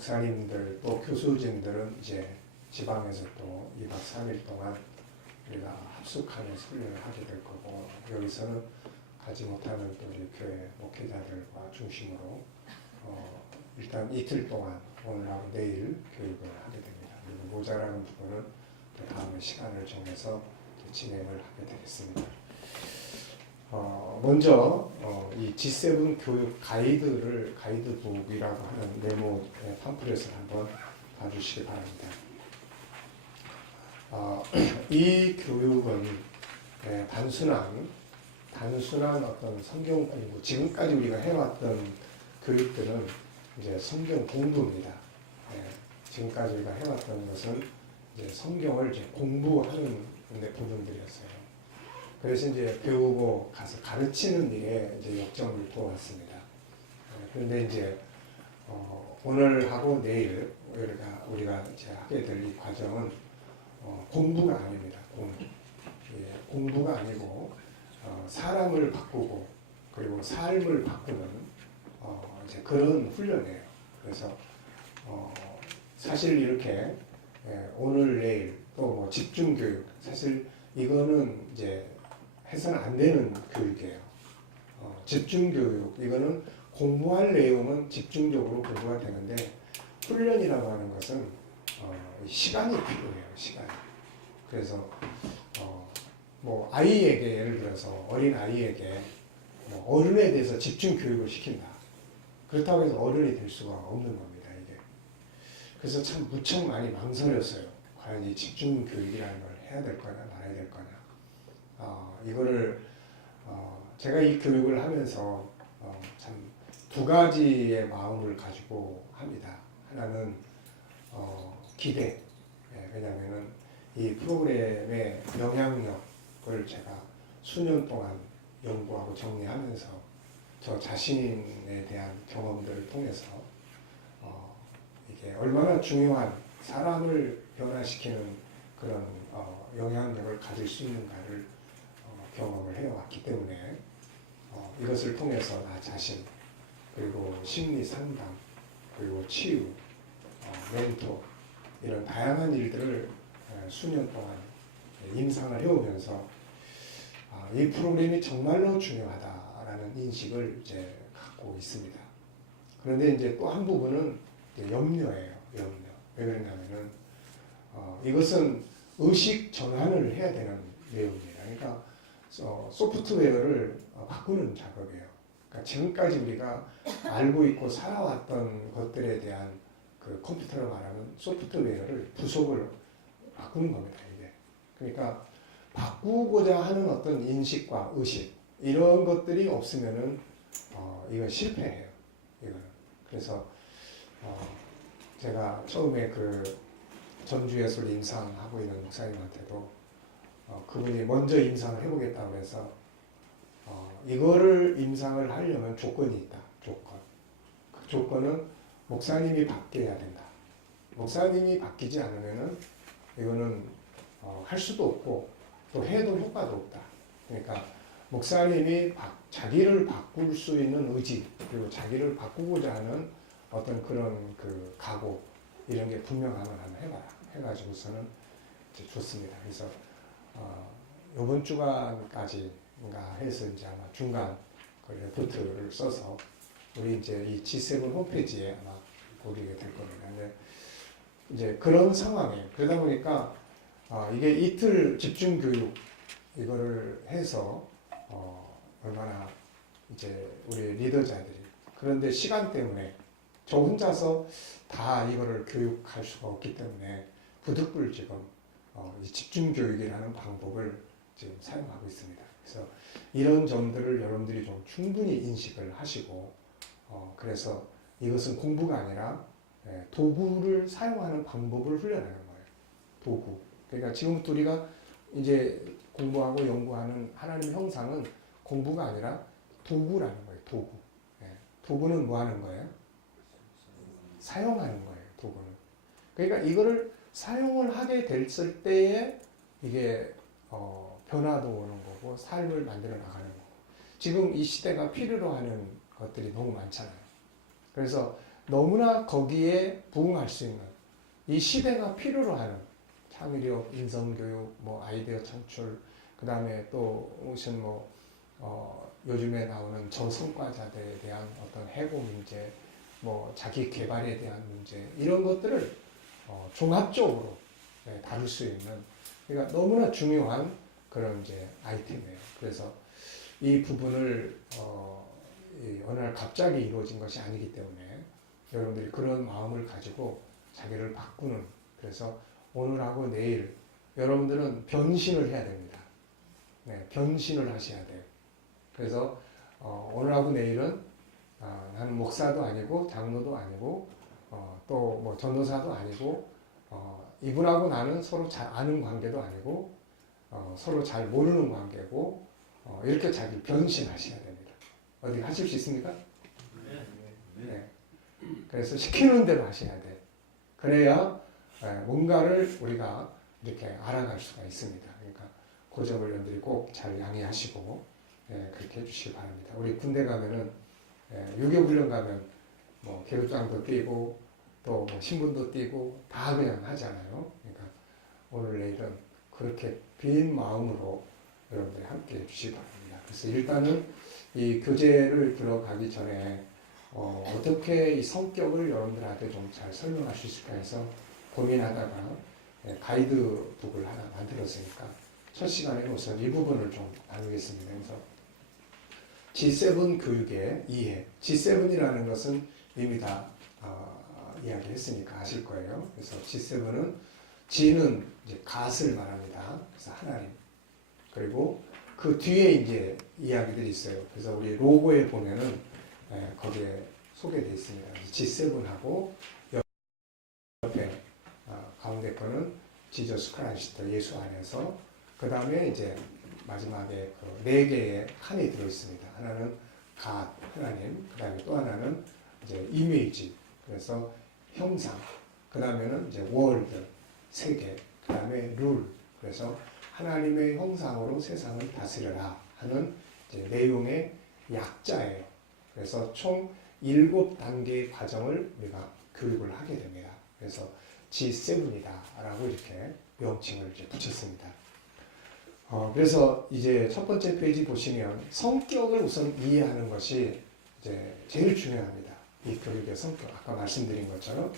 목사님들 또 교수진들은 이제 지방에서 또 2박 3일 동안 우리가 합숙하는 훈련을 하게 될 거고, 여기서는 가지 못하는 또 우리 교회 목회자들과 중심으로 일단 이틀 동안 오늘하고 내일 교육을 하게 됩니다. 그리고 모자라는 부분은 다음에 시간을 정해서 진행을 하게 되겠습니다. 먼저 이 G7 교육 가이드북이라고 하는 네모 팜플렛을 한번 봐주시기 바랍니다. 이 교육은 단순한 어떤 성경 공부, 지금까지 우리가 해왔던 교육들은 이제 성경 공부입니다. 지금까지 우리가 해왔던 것은 이제 성경을 이제 공부하는 부분들이었어요. 그래서 이제 배우고 가서 가르치는 일에 이제 역점을 두어왔습니다. 그런데 이제 오늘하고 내일 우리가 이제 하게 될 이 과정은 공부가 아닙니다. 공부가 아니고 사람을 바꾸고 그리고 삶을 바꾸는 이제 그런 훈련이에요. 그래서 사실 이렇게 오늘 내일 또 뭐 집중 교육, 사실 이거는 이제 해서는 안 되는 교육이에요. 집중 교육, 이거는 공부할 내용은 집중적으로 공부가 되는데 훈련이라고 하는 것은 시간이 필요해요. 시간. 그래서 뭐 아이에게, 예를 들어서 어린 아이에게 뭐 어른에 대해서 집중 교육을 시킨다. 그렇다고 해서 어른이 될 수가 없는 겁니다. 이게. 그래서 참 무척 많이 망설였어요. 과연 이 집중 교육이라는 걸 해야 될 거냐 말아야 될 거냐. 이거를 제가 이 교육을 하면서 참 두 가지의 마음을 가지고 합니다. 하나는 기대. 왜냐하면은 이 프로그램의 영향력을 제가 수년 동안 연구하고 정리하면서 저 자신에 대한 경험들을 통해서 이게 얼마나 중요한 사람을 변화시키는 그런 영향력을 가질 수 있는가를 경험을 해왔기 때문에 이것을 통해서 나 자신, 그리고 심리 상담, 그리고 치유, 멘토, 이런 다양한 일들을 수년 동안 임상을 해오면서 이 프로그램이 정말로 중요하다라는 인식을 이제 갖고 있습니다. 그런데 이제 또 한 부분은 염려예요. 염려. 왜 그러냐면은 이것은 의식 전환을 해야 되는 내용입니다. 그러니까 소프트웨어를 바꾸는 작업이에요. 그러니까 지금까지 우리가 알고 있고 살아왔던 것들에 대한 그 컴퓨터로 말하는 소프트웨어를 부속을 바꾸는 겁니다. 이게. 그러니까 바꾸고자 하는 어떤 인식과 의식, 이런 것들이 없으면은 이건 실패해요. 이거는. 그래서 제가 처음에 그 전주예술 임상하고 있는 목사님한테도 그분이 먼저 임상을 해보겠다고 해서 이거를 임상을 하려면 조건이 있다. 조건. 그 조건은 목사님이 바뀌어야 된다. 목사님이 바뀌지 않으면은 이거는 할 수도 없고 또 해도 효과도 없다. 그러니까 목사님이 자기를 바꿀 수 있는 의지, 그리고 자기를 바꾸고자 하는 어떤 그런 그 각오, 이런 게 분명하면 한번 해봐라. 해가지고서는 이제 좋습니다. 그래서 이번 주간까지인가 해서 이제 아마 중간 그 레포트를 써서 우리 이제 이 G7 홈페이지에 아마 올리게 될 겁니다. 근데 이제 그런 상황에 그러다 보니까 이게 이틀 집중 교육 이거를 해서 얼마나 이제 우리 리더자들이, 그런데 시간 때문에 저 혼자서 다 이거를 교육할 수가 없기 때문에 부득불 지금 이 집중 교육이라는 방법을 지금 사용하고 있습니다. 그래서 이런 점들을 여러분들이 좀 충분히 인식을 하시고 그래서 이것은 공부가 아니라 도구를 사용하는 방법을 훈련하는 거예요. 도구. 그러니까 지금부터 우리가 이제 공부하고 연구하는 하나님의 형상은 공부가 아니라 도구라는 거예요. 도구. 도구는 뭐 하는 거예요? 사용하는 거예요. 도구는. 그러니까 이거를 사용을 하게 됐을 때에 이게 변화도 오는 거고 삶을 만들어 나가는 거고. 지금 이 시대가 필요로 하는 것들이 너무 많잖아요. 그래서 너무나 거기에 부응할 수 있는 이 시대가 필요로 하는 창의력, 인성교육, 뭐 아이디어 창출, 그 다음에 또 무슨 요즘에 나오는 저성과자들에 대한 어떤 해고 문제, 뭐 자기 개발에 대한 문제 이런 것들을 종합적으로 다룰 수 있는 그러니까 너무나 중요한 그런 이제 아이템이에요. 그래서 이 부분을 어느 날 갑자기 이루어진 것이 아니기 때문에 여러분들이 그런 마음을 가지고 자기를 바꾸는 그래서 오늘하고 내일 여러분들은 변신을 해야 됩니다. 네, 변신을 하셔야 돼요. 그래서 오늘하고 내일은 나는 목사도 아니고 장로도 아니고 또 뭐 전도사도 아니고 이분하고 나는 서로 잘 아는 관계도 아니고 서로 잘 모르는 관계고 이렇게 자기 변신하셔야 됩니다. 어디 하실 수 있습니까? 네. 그래서 시키는 대로 하셔야 돼. 그래야 뭔가를 우리가 이렇게 알아갈 수가 있습니다. 그러니까 그 점을 여러분들이 꼭 잘 양해하시고 그렇게 해주시기 바랍니다. 우리 군대 가면은 유교훈련 가면 뭐 계급장도 뛰고 또 뭐 신분도 뛰고 다 그냥 하잖아요. 그러니까 오늘 내일은 그렇게 빈 마음으로 여러분들이 함께 해주시기 바랍니다. 그래서 일단은 이 교재를 들어가기 전에 어떻게 이 성격을 여러분들한테 좀 잘 설명할 수 있을까 해서 고민하다가 가이드북을 하나 만들었으니까 첫 시간에 우선 이 부분을 좀 나누겠습니다. 그래서 G7 교육의 이해. G7이라는 것은 이미 다 이야기했으니까 아실 거예요. 그래서 G7은 G는 이제 갓을 말합니다. 그래서 하나님. 그리고 그 뒤에 이제 이야기들이 있어요. 그래서 우리 로고에 보면은 거기에 소개되어 있습니다. G7하고 옆에 가운데 거는 지저스 크라이스트 예수 안에서 그 다음에 이제 마지막에 그 네 개의 칸이 들어 있습니다. 하나는 갓 하나님, 그 다음에 또 하나는 이제 이미지 그래서 형상, 그 다음에는 이제 월드 세계, 그 다음에 룰 그래서 하나님의 형상으로 세상을 다스려라 하는 이제 내용의 약자예요. 그래서 총 7단계의 과정을 우리가 교육을 하게 됩니다. 그래서 G7이다라고 이렇게 명칭을 이제 붙였습니다. 그래서 이제 첫 번째 페이지 보시면 성격을 우선 이해하는 것이 이제 제일 중요합니다. 이 교육의 성격, 아까 말씀드린 것처럼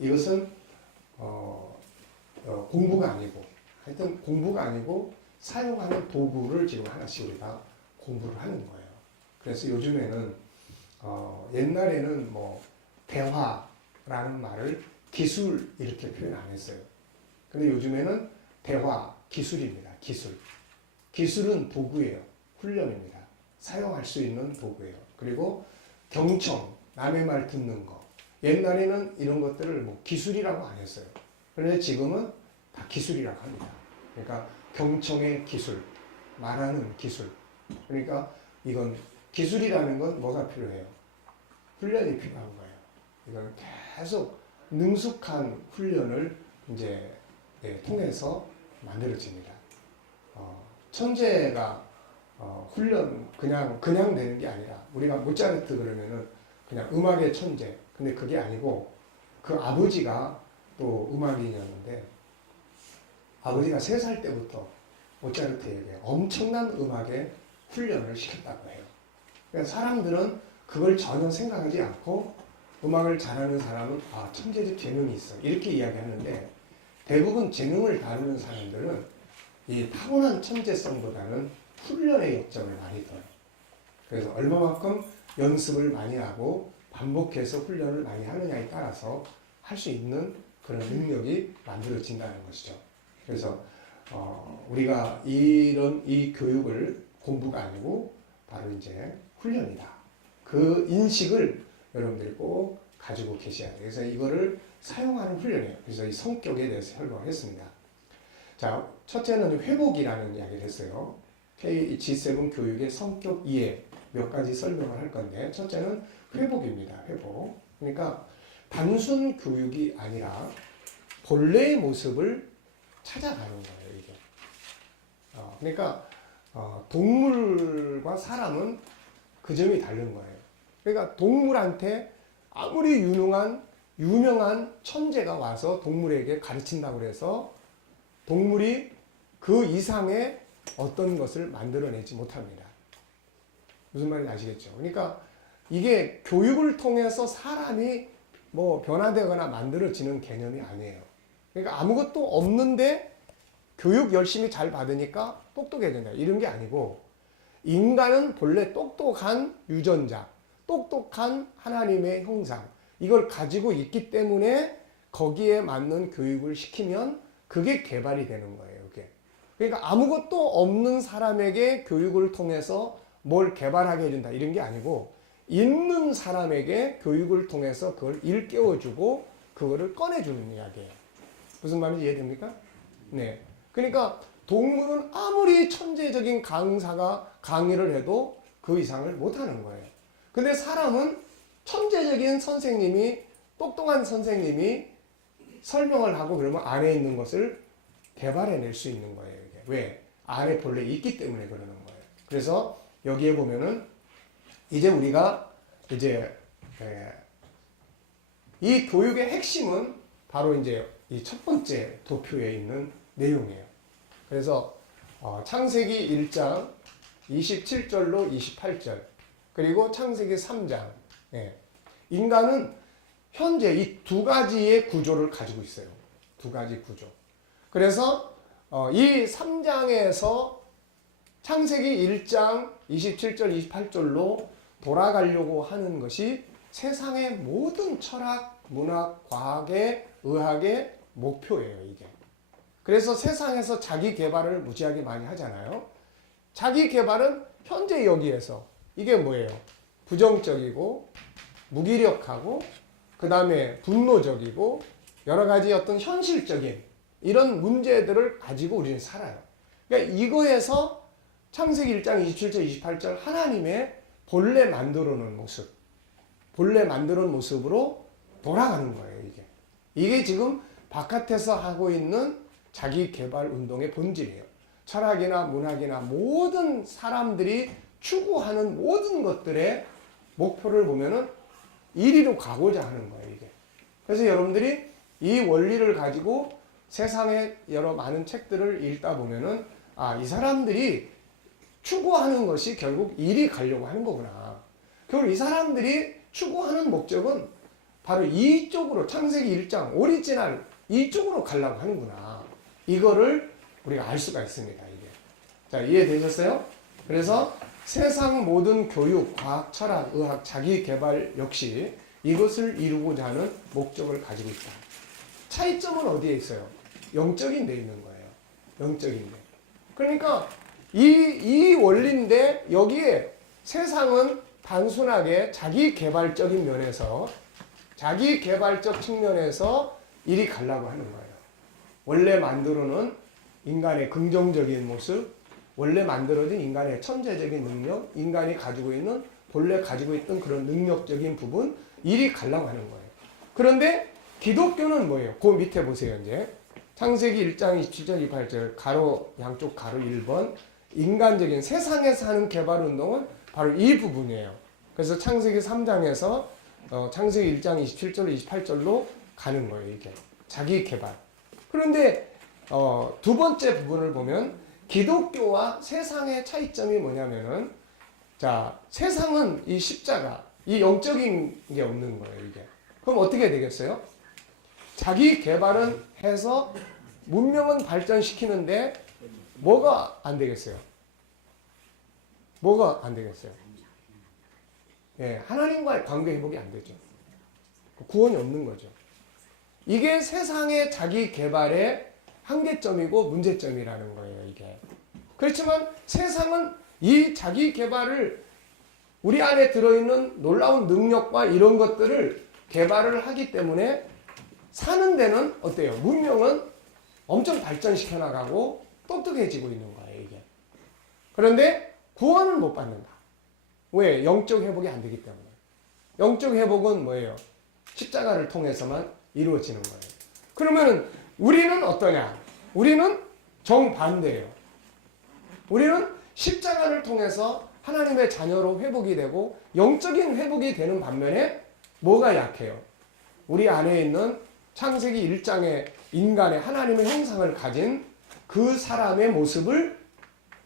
이것은 공부가 아니고 하여튼 공부가 아니고 사용하는 도구를 지금 하나씩 우리가 공부를 하는 거예요. 그래서 요즘에는 옛날에는 뭐 대화라는 말을 기술 이렇게 표현 안 했어요. 근데 요즘에는 대화 기술입니다. 기술. 기술은 도구예요. 훈련입니다. 사용할 수 있는 도구예요. 그리고 경청, 남의 말 듣는 거. 옛날에는 이런 것들을 뭐 기술이라고 안 했어요. 그런데 지금은 다 기술이라고 합니다. 그러니까 경청의 기술, 말하는 기술. 그러니까 이건 기술이라는 건 뭐가 필요해요? 훈련이 필요한 거예요. 이건 계속 능숙한 훈련을 이제 통해서 만들어집니다. 천재가 훈련 그냥 되는 게 아니라 우리가 모차르트 그러면은 그냥 음악의 천재. 근데 그게 아니고 그 아버지가 또 음악인이었는데 아버지가 3살 때부터 모차르트에게 엄청난 음악의 훈련을 시켰다고 해요. 그러니까 사람들은 그걸 전혀 생각하지 않고 음악을 잘하는 사람은 천재적 재능이 있어 이렇게 이야기하는데 대부분 재능을 다루는 사람들은 이 타고난 천재성보다는 훈련의 역점을 많이 둬요. 그래서 얼마만큼 연습을 많이 하고 반복해서 훈련을 많이 하느냐에 따라서 할 수 있는 그런 능력이 만들어진다는 것이죠. 그래서 우리가 이 교육을 공부가 아니고 바로 이제 훈련이다. 그 인식을 여러분들이 꼭 가지고 계셔야 돼요. 그래서 이거를 사용하는 훈련이에요. 그래서 이 성격에 대해서 설명을 했습니다. 자, 첫째는 회복이라는 이야기를 했어요. G7 교육의 성격 이해 몇 가지 설명을 할 건데 첫째는 회복입니다. 회복. 그러니까 단순 교육이 아니라 본래의 모습을 찾아가는 거예요. 이게. 그러니까 동물과 사람은 그 점이 다른 거예요. 그러니까 동물한테 아무리 유명한 천재가 와서 동물에게 가르친다고 해서 동물이 그 이상의 어떤 것을 만들어내지 못합니다. 무슨 말인지 아시겠죠? 그러니까 이게 교육을 통해서 사람이 뭐 변화되거나 만들어지는 개념이 아니에요. 그러니까 아무것도 없는데 교육 열심히 잘 받으니까 똑똑해진다. 이런 게 아니고 인간은 본래 똑똑한 유전자, 똑똑한 하나님의 형상, 이걸 가지고 있기 때문에 거기에 맞는 교육을 시키면 그게 개발이 되는 거예요. 이게. 그러니까 아무것도 없는 사람에게 교육을 통해서 뭘 개발하게 해준다. 이런 게 아니고 있는 사람에게 교육을 통해서 그걸 일깨워주고 그거를 꺼내주는 이야기예요. 무슨 말인지 이해됩니까? 네. 그러니까 동물은 아무리 천재적인 강사가 강의를 해도 그 이상을 못하는 거예요. 근데 사람은 천재적인 선생님이, 똑똑한 선생님이 설명을 하고 그러면 안에 있는 것을 개발해낼 수 있는 거예요. 이게. 왜? 안에 본래 있기 때문에 그러는 거예요. 그래서 여기에 보면은 이제 우리가 이제 이 교육의 핵심은 바로 이제 이 첫 번째 도표에 있는 내용이에요. 그래서 창세기 1장 27절로 28절 그리고 창세기 3장 인간은 현재 이 두 가지의 구조를 가지고 있어요. 두 가지 구조. 그래서 이 3장에서 창세기 1장 27절 28절로 돌아가려고 하는 것이 세상의 모든 철학, 문학, 과학의, 의학의 목표예요. 이게. 그래서 세상에서 자기 개발을 무지하게 많이 하잖아요. 자기 개발은 현재 여기에서 이게 뭐예요? 부정적이고 무기력하고 그 다음에 분노적이고 여러 가지 어떤 현실적인 이런 문제들을 가지고 우리는 살아요. 그러니까 이거에서 창세기 1장 27절 28절 하나님의 본래 만들어 놓은 모습, 본래 만들어 놓은 모습으로 돌아가는 거예요. 이게 지금 바깥에서 하고 있는 자기 개발 운동의 본질이에요. 철학이나 문학이나 모든 사람들이 추구하는 모든 것들의 목표를 보면은 이리로 가고자 하는 거예요, 이게. 그래서 여러분들이 이 원리를 가지고 세상의 여러 많은 책들을 읽다 보면은 이 사람들이 추구하는 것이 결국 이리 가려고 하는 거구나. 결국 이 사람들이 추구하는 목적은 바로 이쪽으로 창세기 1장 오리지널 이쪽으로 가려고 하는구나. 이거를 우리가 알 수가 있습니다. 이게. 자, 이해되셨어요? 그래서 세상 모든 교육, 과학, 철학, 의학, 자기 개발 역시 이것을 이루고자 하는 목적을 가지고 있다. 차이점은 어디에 있어요? 영적인 데 있는 거예요. 영적인 데. 그러니까 이 원리인데 여기에 세상은 단순하게 자기 개발적인 면에서 자기 개발적 측면에서 이리 가려고 하는 거예요. 원래 만들어놓은 인간의 긍정적인 모습, 원래 만들어진 인간의 천재적인 능력, 인간이 가지고 있는 본래 가지고 있던 그런 능력적인 부분 이리 가려고 하는 거예요. 그런데 기독교는 뭐예요? 그 밑에 보세요. 이제 창세기 1장 27절 28절 가로 양쪽 가로 1번 인간적인 세상에서 하는 개발 운동은 바로 이 부분이에요. 그래서 창세기 3장에서 창세기 1장 27절 28절로 가는 거예요. 이게 자기 개발. 그런데 두 번째 부분을 보면 기독교와 세상의 차이점이 뭐냐면은 자 세상은 이 십자가 이 영적인 게 없는 거예요. 이게 그럼 어떻게 되겠어요? 자기 개발은 해서 문명은 발전시키는데 뭐가 안 되겠어요? 뭐가 안 되겠어요? 예, 하나님과의 관계 회복이 안 되죠. 구원이 없는 거죠. 이게 세상의 자기 개발의 한계점이고 문제점이라는 거예요, 이게. 그렇지만 세상은 이 자기 개발을 우리 안에 들어있는 놀라운 능력과 이런 것들을 개발을 하기 때문에 사는 데는 어때요? 문명은 엄청 발전시켜 나가고 똑똑해지고 있는 거예요, 이게. 그런데 구원을 못 받는다. 왜? 영적 회복이 안 되기 때문에. 영적 회복은 뭐예요? 십자가를 통해서만 이루어지는 거예요. 그러면 우리는 어떠냐? 우리는 정반대예요. 우리는 십자가를 통해서 하나님의 자녀로 회복이 되고 영적인 회복이 되는 반면에 뭐가 약해요? 우리 안에 있는 창세기 1장의 인간의 하나님의 형상을 가진 그 사람의 모습을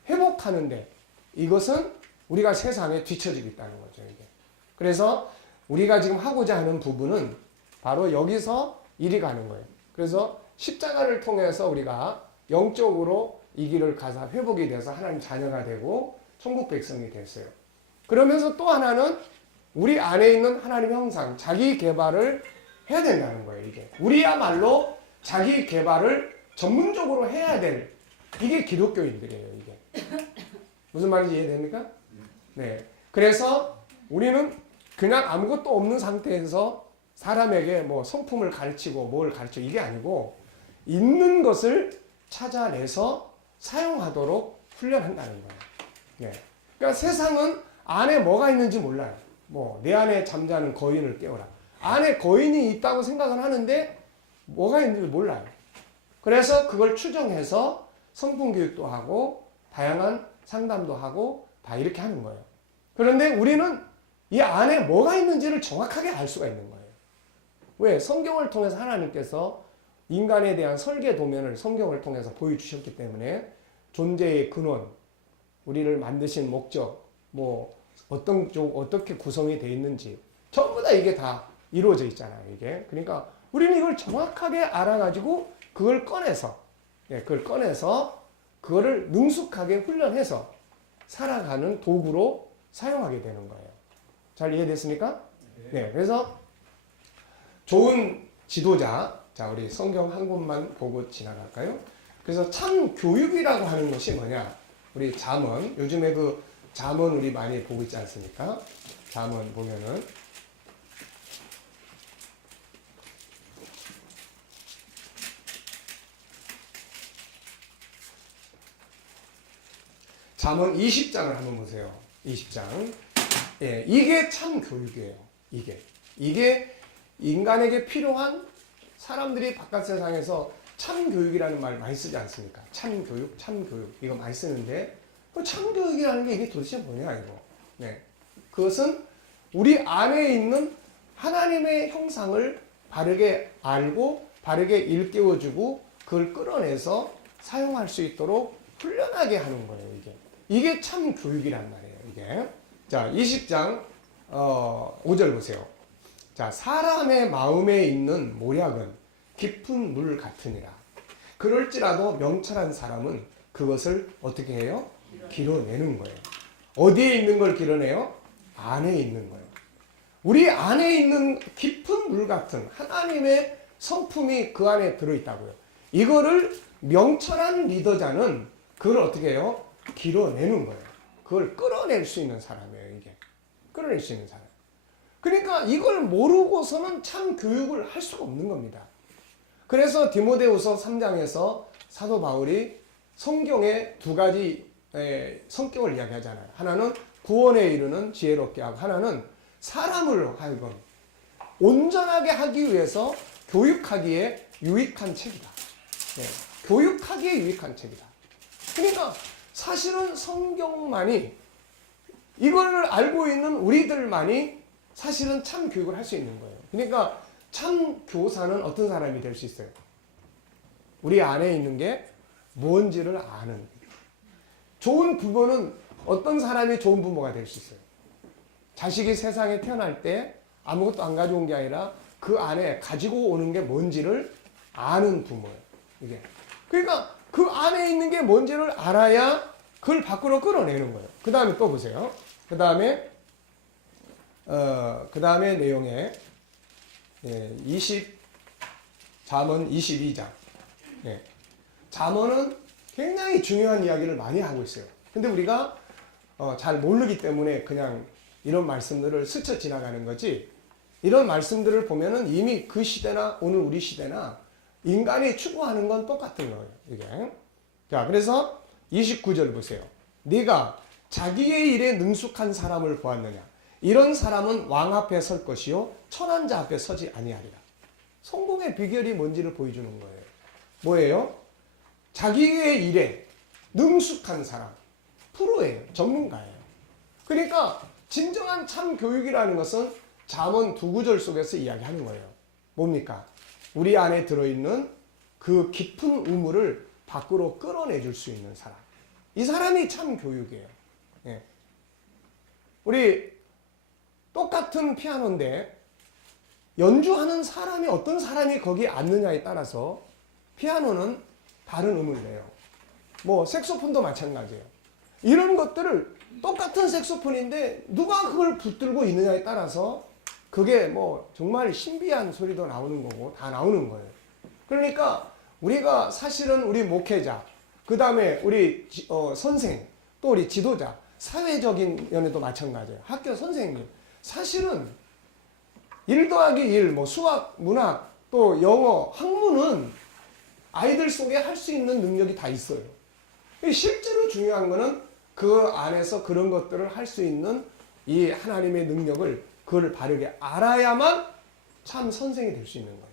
회복하는데 이것은 우리가 세상에 뒤처지고 있다는 거죠. 이게. 그래서 우리가 지금 하고자 하는 부분은 바로 여기서 일이 가는 거예요. 그래서 십자가를 통해서 우리가 영적으로 이 길을 가서 회복이 돼서 하나님 자녀가 되고 천국 백성이 됐어요. 그러면서 또 하나는 우리 안에 있는 하나님의 형상, 자기 개발을 해야 된다는 거예요. 이게 우리야말로 자기 개발을 전문적으로 해야 될 이게 기독교인들이에요. 이게 무슨 말인지 이해됩니까? 네. 그래서 우리는 그냥 아무것도 없는 상태에서 사람에게 뭐 성품을 가르치고 뭘 가르치고 이게 아니고 있는 것을 찾아내서 사용하도록 훈련한다는 거예요. 네. 그러니까 세상은 안에 뭐가 있는지 몰라요. 뭐 내 안에 잠자는 거인을 깨워라. 안에 거인이 있다고 생각은 하는데 뭐가 있는지 몰라요. 그래서 그걸 추정해서 성품 교육도 하고 다양한 상담도 하고 다 이렇게 하는 거예요. 그런데 우리는 이 안에 뭐가 있는지를 정확하게 알 수가 있는 거예요. 왜? 성경을 통해서 하나님께서 인간에 대한 설계 도면을 성경을 통해서 보여주셨기 때문에 존재의 근원, 우리를 만드신 목적, 뭐 어떻게 구성이 되어 있는지 전부 다 이게 다 이루어져 있잖아요. 이게 그러니까 우리는 이걸 정확하게 알아가지고 그걸 꺼내서 그거를 능숙하게 훈련해서 살아가는 도구로 사용하게 되는 거예요. 잘 이해됐습니까? 네. 그래서 좋은 지도자, 자 우리 성경 한 곳만 보고 지나갈까요? 그래서 참 교육이라고 하는 것이 뭐냐? 우리 잠언, 요즘에 그 잠언 우리 많이 보고 있지 않습니까? 잠언 보면은 잠언 20장을 한번 보세요. 20장. 예, 이게 참 교육이에요. 이게 인간에게 필요한 사람들이 바깥 세상에서 참 교육이라는 말 많이 쓰지 않습니까? 참 교육. 이거 많이 쓰는데 그 참 교육이라는 게 이게 도대체 뭐냐 이거. 네. 그것은 우리 안에 있는 하나님의 형상을 바르게 알고 바르게 일깨워주고 그걸 끌어내서 사용할 수 있도록 훈련하게 하는 거예요. 이게 참 교육이란 말이에요. 이게. 자, 20장 5절 보세요. 자, 사람의 마음에 있는 모략은 깊은 물 같으니라. 그럴지라도 명철한 사람은 그것을 어떻게 해요? 길어내는 거예요. 어디에 있는 걸 길어내요? 안에 있는 거예요. 우리 안에 있는 깊은 물 같은 하나님의 성품이 그 안에 들어있다고요. 이거를 명철한 리더자는 그걸 어떻게 해요? 길어내는 거예요. 그걸 끌어낼 수 있는 사람이에요. 이게 끌어낼 수 있는 사람. 그러니까 이걸 모르고서는 참 교육을 할 수가 없는 겁니다. 그래서 디모데후서 3장에서 사도 바울이 성경의 두 가지 성격을 이야기하잖아요. 하나는 구원에 이르는 지혜롭게 하고 하나는 사람을 하여금 온전하게 하기 위해서 교육하기에 유익한 책이다. 네, 교육하기에 유익한 책이다. 그러니까 사실은 성경만이 이걸 알고 있는 우리들만이 사실은 참 교육을 할 수 있는 거예요. 그러니까 참 교사는 어떤 사람이 될 수 있어요? 우리 안에 있는 게 뭔지를 아는. 좋은 부모는 어떤 사람이 좋은 부모가 될 수 있어요? 자식이 세상에 태어날 때 아무것도 안 가져온 게 아니라 그 안에 가지고 오는 게 뭔지를 아는 부모예요. 이게. 그러니까 그 안에 있는 게 뭔지를 알아야 그걸 밖으로 끌어내는 거예요. 그 다음에 또 보세요. 그 다음에 내용에 잠언 22장. 예. 잠언은 굉장히 중요한 이야기를 많이 하고 있어요. 근데 우리가 잘 모르기 때문에 그냥 이런 말씀들을 스쳐 지나가는 거지. 이런 말씀들을 보면은 이미 그 시대나 오늘 우리 시대나 인간이 추구하는 건 똑같은 거예요. 이게. 자, 그래서 29절 보세요. 네가 자기의 일에 능숙한 사람을 보았느냐? 이런 사람은 왕 앞에 설 것이요 천한 자 앞에 서지 아니하리라. 성공의 비결이 뭔지를 보여주는 거예요. 뭐예요? 자기의 일에 능숙한 사람, 프로예요. 전문가예요. 그러니까 진정한 참 교육이라는 것은 잠언 2구절 속에서 이야기하는 거예요. 뭡니까? 우리 안에 들어있는 그 깊은 우물을 밖으로 끌어내줄 수 있는 사람. 이 사람이 참 교육이에요. 예. 우리 똑같은 피아노인데 연주하는 사람이 어떤 사람이 거기에 앉느냐에 따라서 피아노는 다른 음을 내요. 뭐 색소폰도 마찬가지예요. 이런 것들을 똑같은 색소폰인데 누가 그걸 붙들고 있느냐에 따라서 그게 뭐 정말 신비한 소리도 나오는 거고 다 나오는 거예요. 그러니까 우리가 사실은 우리 목회자, 그 다음에 우리 선생, 또 우리 지도자, 사회적인 면에도 마찬가지예요. 학교 선생님. 사실은 1 더하기 1, 뭐 수학, 문학, 또 영어, 학문은 아이들 속에 할 수 있는 능력이 다 있어요. 실제로 중요한 거는 그 안에서 그런 것들을 할 수 있는 이 하나님의 능력을 그걸 바르게 알아야만 참 선생이 될 수 있는 거예요.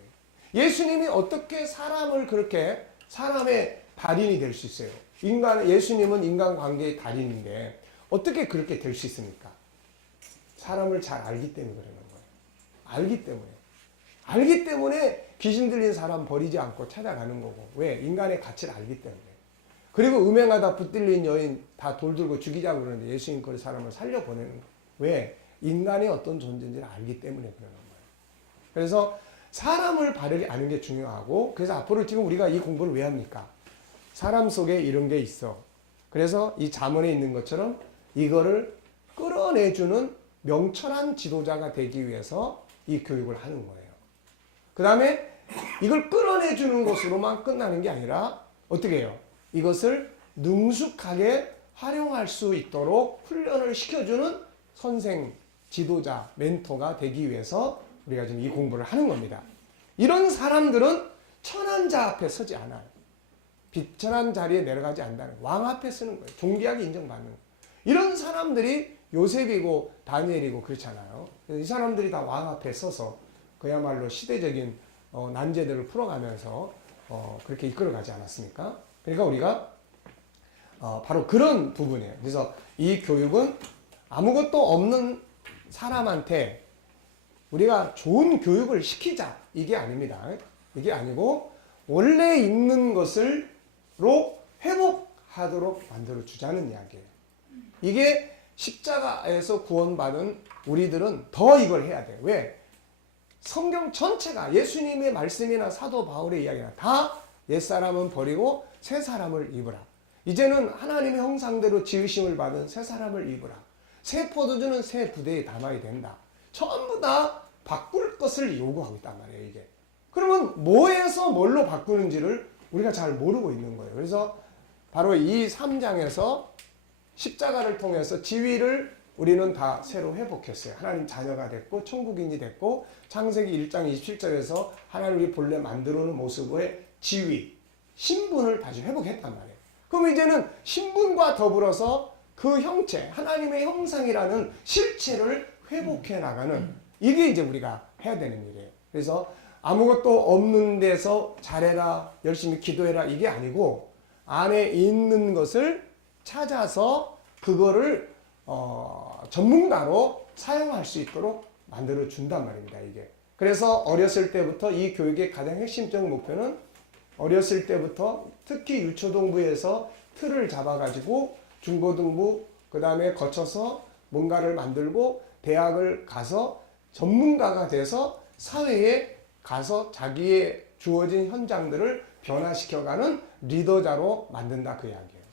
예수님이 어떻게 사람을 그렇게 사람의 달인이 될 수 있어요? 예수님은 인간관계의 달인인데 어떻게 그렇게 될 수 있습니까? 사람을 잘 알기 때문에 그러는 거예요. 알기 때문에. 알기 때문에 귀신 들린 사람 버리지 않고 찾아가는 거고. 왜? 인간의 가치를 알기 때문에. 그리고 음행하다 붙들린 여인 다 돌 들고 죽이자고 그러는데 예수님 그 사람을 살려보내는 거예요. 왜? 인간이 어떤 존재인지를 알기 때문에 그러는 거예요. 그래서 사람을 바르게 아는 게 중요하고, 그래서 앞으로 지금 우리가 이 공부를 왜 합니까? 사람 속에 이런 게 있어. 그래서 이 잠언에 있는 것처럼 이거를 끌어내주는 명철한 지도자가 되기 위해서 이 교육을 하는 거예요. 그 다음에 이걸 끌어내주는 것으로만 끝나는 게 아니라 어떻게 해요? 이것을 능숙하게 활용할 수 있도록 훈련을 시켜주는 선생, 지도자, 멘토가 되기 위해서 우리가 지금 이 공부를 하는 겁니다. 이런 사람들은 천한 자 앞에 서지 않아요. 비천한 자리에 내려가지 않는다는 거예요. 왕 앞에 서는 거예요. 존귀하게 인정받는 거예요. 이런 사람들이 요셉이고 다니엘이고 그렇잖아요. 이 사람들이 다 왕 앞에 서서 그야말로 시대적인 난제들을 풀어가면서 그렇게 이끌어가지 않았습니까? 그러니까 우리가 바로 그런 부분이에요. 그래서 이 교육은 아무것도 없는 사람한테 우리가 좋은 교육을 시키자 이게 아닙니다. 이게 아니고 원래 있는 것을로 회복하도록 만들어 주자는 이야기예요. 이게 십자가에서 구원받은 우리들은 더 이걸 해야 돼요. 왜? 성경 전체가 예수님의 말씀이나 사도 바울의 이야기나 다 옛사람은 버리고 새 사람을 입으라. 이제는 하나님의 형상대로 지으심을 받은 새 사람을 입으라. 새 포도주는 새 부대에 담아야 된다. 전부 다 바꿀 것을 요구하고 있단 말이에요, 이게. 그러면 뭐에서 뭘로 바꾸는지를 우리가 잘 모르고 있는 거예요. 그래서 바로 이 3장에서 십자가를 통해서 지위를 우리는 다 새로 회복했어요. 하나님 자녀가 됐고 천국인이 됐고 창세기 1장 27절에서 하나님이 본래 만들어 놓은 모습의 지위, 신분을 다시 회복했단 말이에요. 그럼 이제는 신분과 더불어서 그 형체, 하나님의 형상이라는 실체를 회복해 나가는 이게 이제 우리가 해야 되는 일이에요. 그래서 아무것도 없는 데서 잘해라, 열심히 기도해라 이게 아니고 안에 있는 것을 찾아서 그거를 전문가로 사용할 수 있도록 만들어 준단 말입니다. 이게. 그래서 어렸을 때부터 이 교육의 가장 핵심적 목표는 어렸을 때부터 특히 유초동부에서 틀을 잡아가지고 중고등부 그 다음에 거쳐서 뭔가를 만들고 대학을 가서 전문가가 돼서 사회에 가서 자기의 주어진 현장들을 변화시켜가는 리더자로 만든다 그 이야기예요.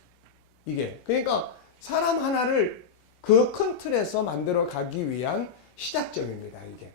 이게 그러니까 사람 하나를 그 큰 틀에서 만들어 가기 위한 시작점입니다. 이게.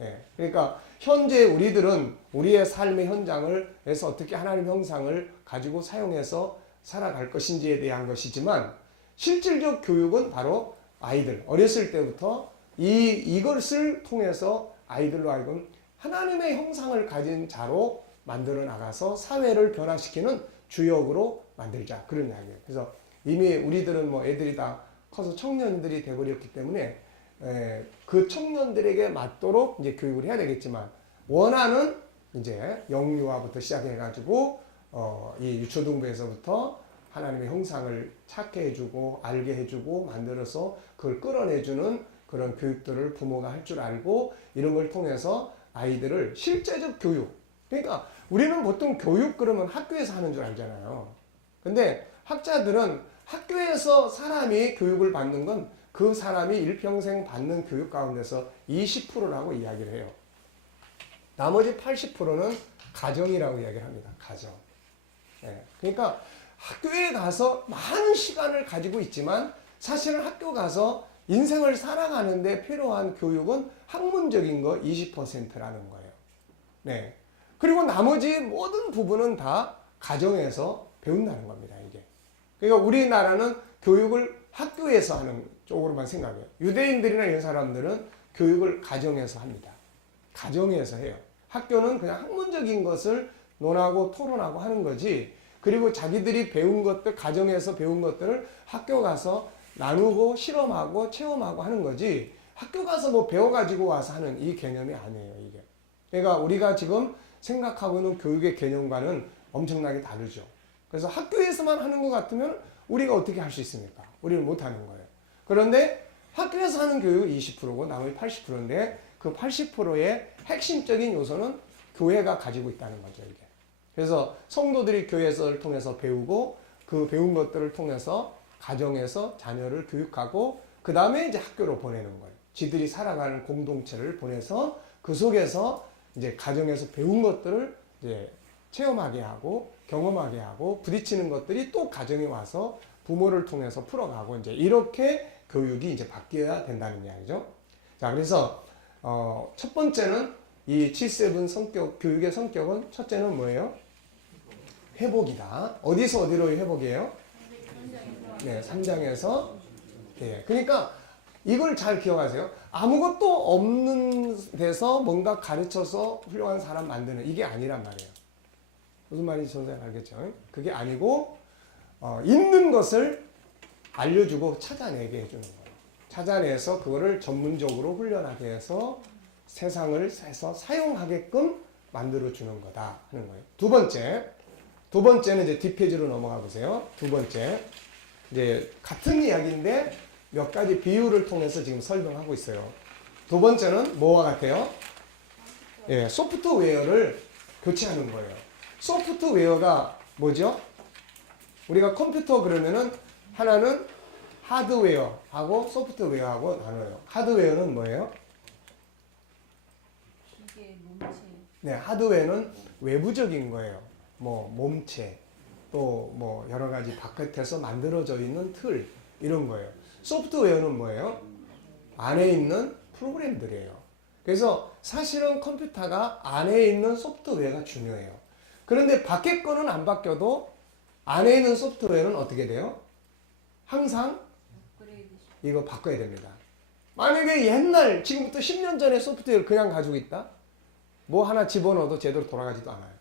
예. 그러니까 현재 우리들은 우리의 삶의 현장을 해서 어떻게 하나님 형상을 가지고 사용해서 살아갈 것인지에 대한 것이지만 실질적 교육은 바로 아이들 어렸을 때부터 이것을 통해서 아이들로 하여금 하나님의 형상을 가진 자로 만들어 나가서 사회를 변화시키는 주역으로 만들자 그런 이야기예요. 그래서 이미 우리들은 뭐 애들이 다 커서 청년들이 되어버렸기 때문에 그 청년들에게 맞도록 이제 교육을 해야 되겠지만 원하는 이제 영유아부터 시작해가지고 이 유초등부에서부터 하나님의 형상을 찾게 해주고 알게 해주고 만들어서 그걸 끌어내주는 그런 교육들을 부모가 할 줄 알고 이런 걸 통해서 아이들을 실제적 교육. 그러니까 우리는 보통 교육 그러면 학교에서 하는 줄 알잖아요. 근데 학자들은 학교에서 사람이 교육을 받는 건 그 사람이 일평생 받는 교육 가운데서 20%라고 이야기를 해요. 나머지 80%는 가정이라고 이야기를 합니다. 가정. 네. 그러니까 학교에 가서 많은 시간을 가지고 있지만 사실은 학교 가서 인생을 살아가는데 필요한 교육은 학문적인 거 20%라는 거예요. 네. 그리고 나머지 모든 부분은 다 가정에서 배운다는 겁니다, 이게. 그러니까 우리나라는 교육을 학교에서 하는 쪽으로만 생각해요. 유대인들이나 이런 사람들은 교육을 가정에서 합니다. 가정에서 해요. 학교는 그냥 학문적인 것을 논하고 토론하고 하는 거지. 그리고 자기들이 배운 것들, 가정에서 배운 것들을 학교 가서 나누고 실험하고 체험하고 하는 거지. 학교 가서 뭐 배워가지고 와서 하는 이 개념이 아니에요, 이게. 그러니까 우리가 지금 생각하고 있는 교육의 개념과는 엄청나게 다르죠. 그래서 학교에서만 하는 것 같으면 우리가 어떻게 할 수 있습니까? 우리는 못 하는 거예요. 그런데 학교에서 하는 교육이 20%고 나머지 80%인데 그 80%의 핵심적인 요소는 교회가 가지고 있다는 거죠, 이게. 그래서 성도들이 교회를 통해서 배우고 그 배운 것들을 통해서 가정에서 자녀를 교육하고 그 다음에 이제 학교로 보내는 거예요. 지들이 살아가는 공동체를 보내서 그 속에서 이제 가정에서 배운 것들을 이제 체험하게 하고 경험하게 하고 부딪히는 것들이 또 가정에 와서 부모를 통해서 풀어가고 이제 이렇게 교육이 이제 바뀌어야 된다는 이야기죠. 자, 그래서 첫 번째는 이 G7 성격, 교육의 성격은 첫째는 뭐예요? 회복이다. 어디서 어디로 회복이에요? 네, 3장에서. 예, 그러니까 이걸 잘 기억하세요. 아무것도 없는 데서 뭔가 가르쳐서 훌륭한 사람 만드는 이게 아니란 말이에요. 무슨 말인지 선생님 알겠죠? 그게 아니고 있는 것을 알려주고 찾아내게 해주는 거예요. 찾아내서 그거를 전문적으로 훈련하게 해서 세상을 해서 사용하게끔 만들어주는 거다 하는 거예요. 두 번째는 이제 뒷페이지로 넘어가 보세요. 두 번째. 이제 같은 이야기인데 몇 가지 비유를 통해서 지금 설명하고 있어요. 두 번째는 뭐와 같아요? 예, 소프트웨어를 교체하는 거예요. 소프트웨어가 뭐죠? 우리가 컴퓨터 그러면은 하나는 하드웨어하고 소프트웨어하고 나눠요. 하드웨어는 뭐예요? 기계, 몸체. 네, 하드웨어는 외부적인 거예요. 뭐 몸체, 또 뭐 여러 가지 바깥에서 만들어져 있는 틀 이런 거예요. 소프트웨어는 뭐예요? 안에 있는 프로그램들이에요. 그래서 사실은 컴퓨터가 안에 있는 소프트웨어가 중요해요. 그런데 밖에 거는 안 바뀌어도 안에 있는 소프트웨어는 어떻게 돼요? 항상 이거 바꿔야 됩니다. 만약에 옛날 지금부터 10년 전에 소프트웨어를 그냥 가지고 있다? 뭐 하나 집어넣어도 제대로 돌아가지도 않아요.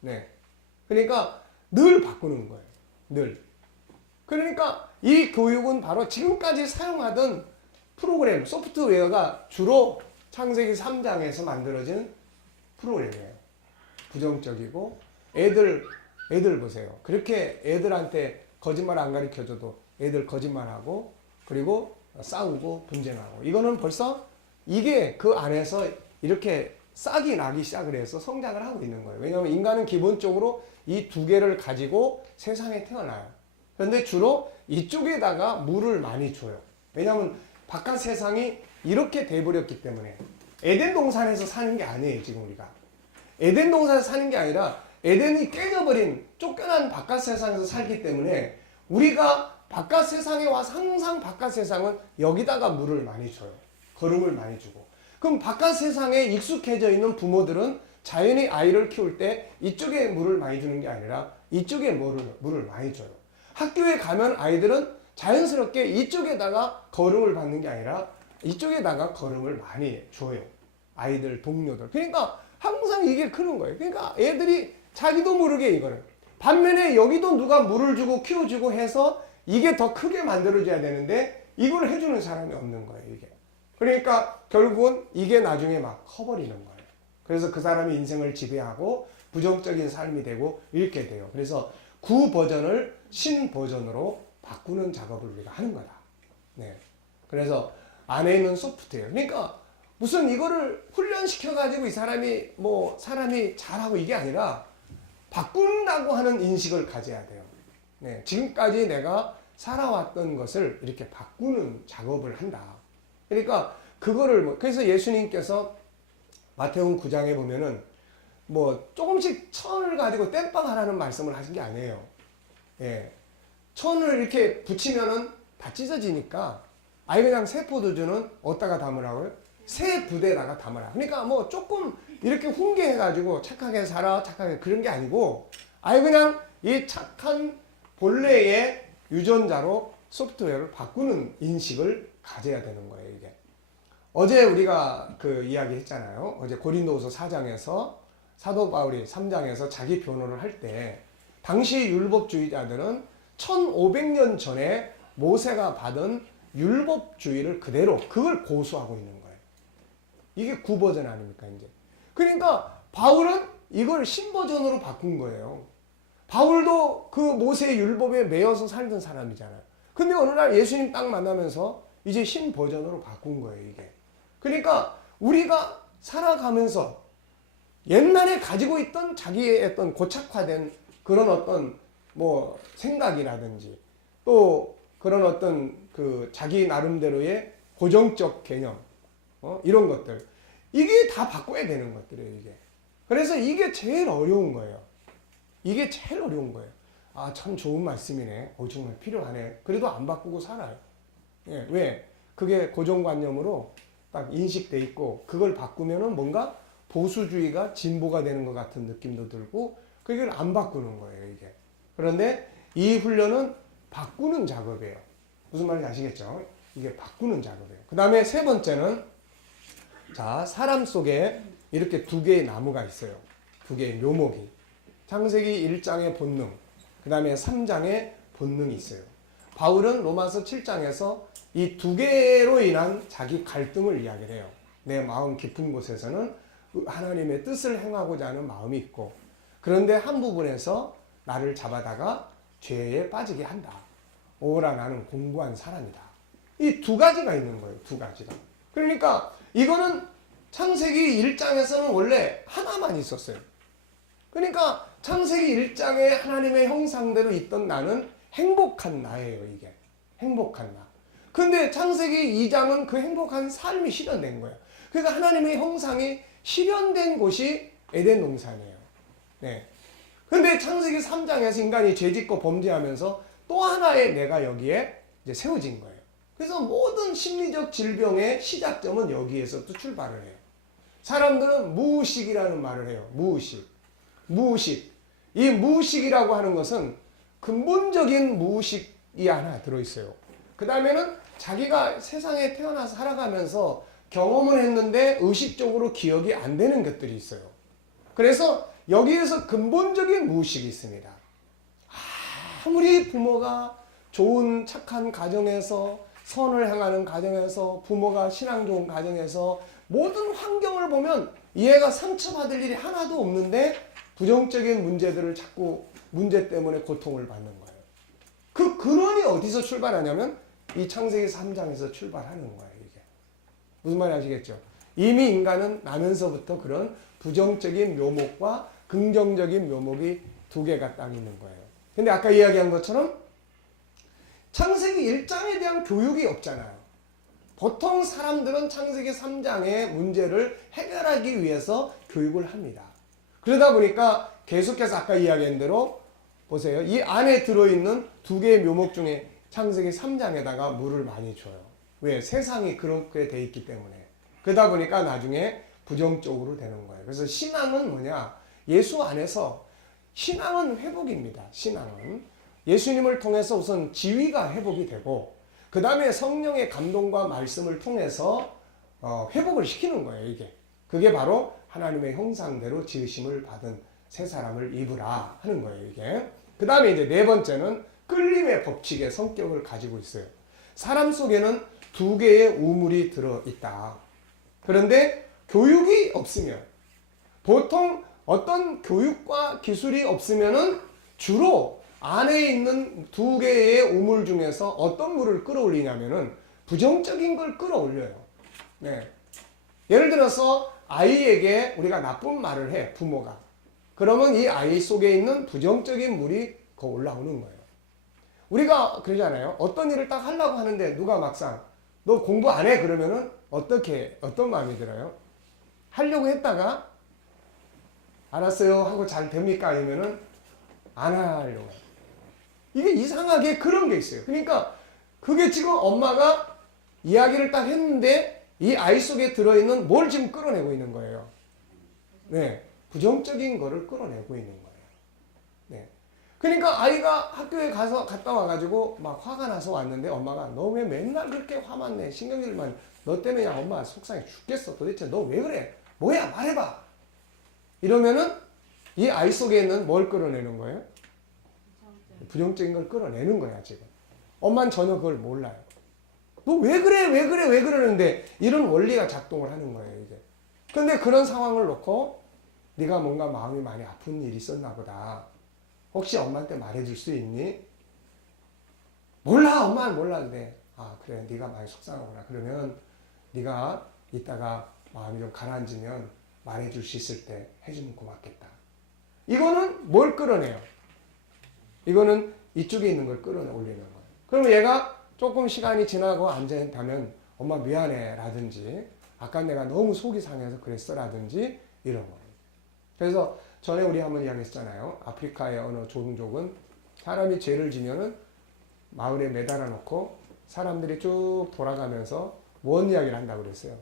네. 그러니까 늘 바꾸는 거예요. 늘. 그러니까 이 교육은 바로 지금까지 사용하던 프로그램, 소프트웨어가 주로 창세기 3장에서 만들어진 프로그램이에요. 부정적이고 애들 보세요. 그렇게 애들한테 거짓말 안 가르쳐줘도 애들 거짓말하고 그리고 싸우고 분쟁하고 이거는 벌써 이게 그 안에서 이렇게 싹이 나기 시작을 해서 성장을 하고 있는 거예요. 왜냐하면 인간은 기본적으로 이 두 개를 가지고 세상에 태어나요. 그런데 주로 이쪽에다가 물을 많이 줘요. 왜냐하면 바깥 세상이 이렇게 돼버렸기 때문에 에덴 동산에서 사는 게 아니에요. 지금 우리가 에덴 동산에서 사는 게 아니라 에덴이 깨져버린 쫓겨난 바깥 세상에서 살기 때문에 우리가 바깥 세상에 와서 항상 바깥 세상은 여기다가 물을 많이 줘요. 거름을 많이 주고. 그럼 바깥 세상에 익숙해져 있는 부모들은 자연히 아이를 키울 때 이쪽에 물을 많이 주는 게 아니라 이쪽에 물을 많이 줘요. 학교에 가면 아이들은 자연스럽게 이쪽에다가 거름을 받는 게 아니라 이쪽에다가 거름을 많이 줘요. 아이들, 동료들. 그러니까 항상 이게 크는 거예요. 그러니까 애들이 자기도 모르게 이거를. 반면에 여기도 누가 물을 주고 키워주고 해서 이게 더 크게 만들어져야 되는데 이걸 해주는 사람이 없는 거예요, 이게. 그러니까 결국은 이게 나중에 막 커버리는 거예요. 그래서 그 사람이 인생을 지배하고 부정적인 삶이 되고 이렇게 돼요. 그래서 구 버전을 신 버전으로 바꾸는 작업을 우리가 하는 거다. 네. 그래서 안에 있는 소프트웨어. 그러니까 무슨 이거를 훈련시켜가지고 이 사람이 사람이 잘하고 이게 아니라 바꾼다고 하는 인식을 가져야 돼요. 네, 지금까지 내가 살아왔던 것을 이렇게 바꾸는 작업을 한다. 그러니까 그거를 그래서 예수님께서 마태복음 9장에 보면은 조금씩 천을 가지고 땜빵하라는 말씀을 하신 게 아니에요. 예. 천을 이렇게 붙이면은 다 찢어지니까 아예 그냥 새 포도주는 어디다가 담으라고요? 새 부대에다가 담으라. 그러니까 조금 이렇게 훈계해가지고 착하게 살아, 착하게 그런 게 아니고 아예 그냥 이 착한 본래의 유전자로 소프트웨어를 바꾸는 인식을 가져야 되는 거예요, 이게. 어제 우리가 그 이야기 했잖아요. 어제 고린도후서 4장에서 사도 바울이 3장에서 자기 변호를 할 때 당시 율법주의자들은 1500년 전에 모세가 받은 율법주의를 그대로 그걸 고수하고 있는 거예요. 이게 구버전 아닙니까, 이제. 그러니까 바울은 이걸 신버전으로 바꾼 거예요. 바울도 그 모세의 율법에 매여서 살던 사람이잖아요. 근데 어느 날 예수님 딱 만나면서 이제 신버전으로 바꾼 거예요, 이게. 그러니까 우리가 살아가면서 옛날에 가지고 있던 자기의 어떤 고착화된 그런 어떤 생각이라든지 또 그런 어떤 그 자기 나름대로의 고정적 개념, 이런 것들. 이게 다 바꿔야 되는 것들이에요, 이게. 그래서 이게 제일 어려운 거예요. 이게 제일 어려운 거예요. 아, 참 좋은 말씀이네. 정말 필요하네. 그래도 안 바꾸고 살아요. 예, 왜? 그게 고정관념으로 딱 인식돼 있고, 그걸 바꾸면은 뭔가 보수주의가 진보가 되는 것 같은 느낌도 들고, 그걸 안 바꾸는 거예요, 이게. 그런데 이 훈련은 바꾸는 작업이에요. 무슨 말인지 아시겠죠? 이게 바꾸는 작업이에요. 그 다음에 세 번째는, 자, 사람 속에 이렇게 두 개의 나무가 있어요. 두 개의 묘목이. 창세기 1장의 본능, 그 다음에 3장의 본능이 있어요. 바울은 로마서 7장에서 이 두 개로 인한 자기 갈등을 이야기를 해요. 내 마음 깊은 곳에서는 하나님의 뜻을 행하고자 하는 마음이 있고, 그런데 한 부분에서 나를 잡아다가 죄에 빠지게 한다. 오라, 나는 공부한 사람이다. 이 두 가지가 있는 거예요. 두 가지가. 그러니까 이거는 창세기 1장에서는 원래 하나만 있었어요. 그러니까 창세기 1장에 하나님의 형상대로 있던 나는 행복한 나예요, 이게. 행복한 나. 근데 창세기 2장은 그 행복한 삶이 실현된 거예요. 그러니까 하나님의 형상이 실현된 곳이 에덴 동산이에요. 네. 근데 창세기 3장에서 인간이 죄짓고 범죄하면서 또 하나의 내가 여기에 이제 세워진 거예요. 그래서 모든 심리적 질병의 시작점은 여기에서 또 출발을 해요. 사람들은 무의식이라는 말을 해요. 무의식. 무의식. 이 무의식이라고 하는 것은 근본적인 무의식이 하나 들어있어요. 그 다음에는 자기가 세상에 태어나서 살아가면서 경험을 했는데 의식적으로 기억이 안 되는 것들이 있어요. 그래서 여기에서 근본적인 무의식이 있습니다. 아무리 부모가 좋은 착한 가정에서 선을 행하는 가정에서 부모가 신앙 좋은 가정에서 모든 환경을 보면 얘가 상처받을 일이 하나도 없는데 부정적인 문제들을 자꾸 문제 때문에 고통을 받는 거예요. 그 근원이 어디서 출발하냐면 이 창세기 3장에서 출발하는 거예요, 이게. 무슨 말인지 아시겠죠? 이미 인간은 나면서부터 그런 부정적인 묘목과 긍정적인 묘목이 두 개가 딱 있는 거예요. 근데 아까 이야기한 것처럼 창세기 1장에 대한 교육이 없잖아요. 보통 사람들은 창세기 3장의 문제를 해결하기 위해서 교육을 합니다. 그러다 보니까 계속해서 아까 이야기한 대로 보세요. 이 안에 들어있는 두 개의 묘목 중에 창세기 3장에다가 물을 많이 줘요. 왜? 세상이 그렇게 돼 있기 때문에. 그러다 보니까 나중에 부정적으로 되는 거예요. 그래서 신앙은 뭐냐? 예수 안에서 신앙은 회복입니다. 신앙은. 예수님을 통해서 우선 지위가 회복이 되고 그 다음에 성령의 감동과 말씀을 통해서 회복을 시키는 거예요, 이게. 그게 바로 하나님의 형상대로 지으심을 받은 새 사람을 입으라 하는 거예요, 이게. 그 다음에 이제 네 번째는 끌림의 법칙의 성격을 가지고 있어요. 사람 속에는 두 개의 우물이 들어있다. 그런데 교육이 없으면, 보통 어떤 교육과 기술이 없으면은 주로 안에 있는 두 개의 우물 중에서 어떤 물을 끌어올리냐면은 부정적인 걸 끌어올려요. 네. 예를 들어서 아이에게 우리가 나쁜 말을 해, 부모가. 그러면 이 아이 속에 있는 부정적인 물이 거 올라오는 거예요. 우리가 그러잖아요. 어떤 일을 딱 하려고 하는데 누가 막상 너 공부 안 해? 그러면은 어떤 마음이 들어요? 하려고 했다가 알았어요 하고 잘 됩니까? 아니면은 안 하려고 해요. 이게 이상하게 그런 게 있어요. 그러니까 그게 지금 엄마가 이야기를 딱 했는데 이 아이 속에 들어있는 뭘 지금 끌어내고 있는 거예요. 네. 부정적인 거를 끌어내고 있는 거예요. 네. 그러니까 아이가 학교에 갔다 와가지고 막 화가 나서 왔는데 엄마가 너 왜 맨날 그렇게 화만 내? 신경질만 너 때문에 야 엄마 속상해 죽겠어. 도대체 너 왜 그래? 뭐야 말해봐. 이러면은 이 아이 속에 있는 뭘 끌어내는 거예요? 부정적인 걸 끌어내는 거야 지금. 엄마는 전혀 그걸 몰라요. 너 왜 그래 왜 그래 왜 그러는데 이런 원리가 작동을 하는 거예요 이제. 근데 그런 상황을 놓고 네가 뭔가 마음이 많이 아픈 일이 있었나 보다. 혹시 엄마한테 말해줄 수 있니? 몰라 엄마는 몰랐는데 아 그래 네가 많이 속상하구나. 그러면 네가 이따가 마음이 좀 가라앉으면 말해줄 수 있을 때 해주면 고맙겠다. 이거는 뭘 끌어내요? 이거는 이쪽에 있는 걸 끌어올리는 거예요. 그러면 얘가 조금 시간이 지나고 앉아있다면 엄마 미안해 라든지 아까 내가 너무 속이 상해서 그랬어 라든지 이런 거예요. 그래서 전에 우리 한번 이야기했잖아요. 아프리카의 어느 종족은 사람이 죄를 지면은 마을에 매달아 놓고 사람들이 쭉 돌아가면서 뭔 이야기를 한다고 그랬어요.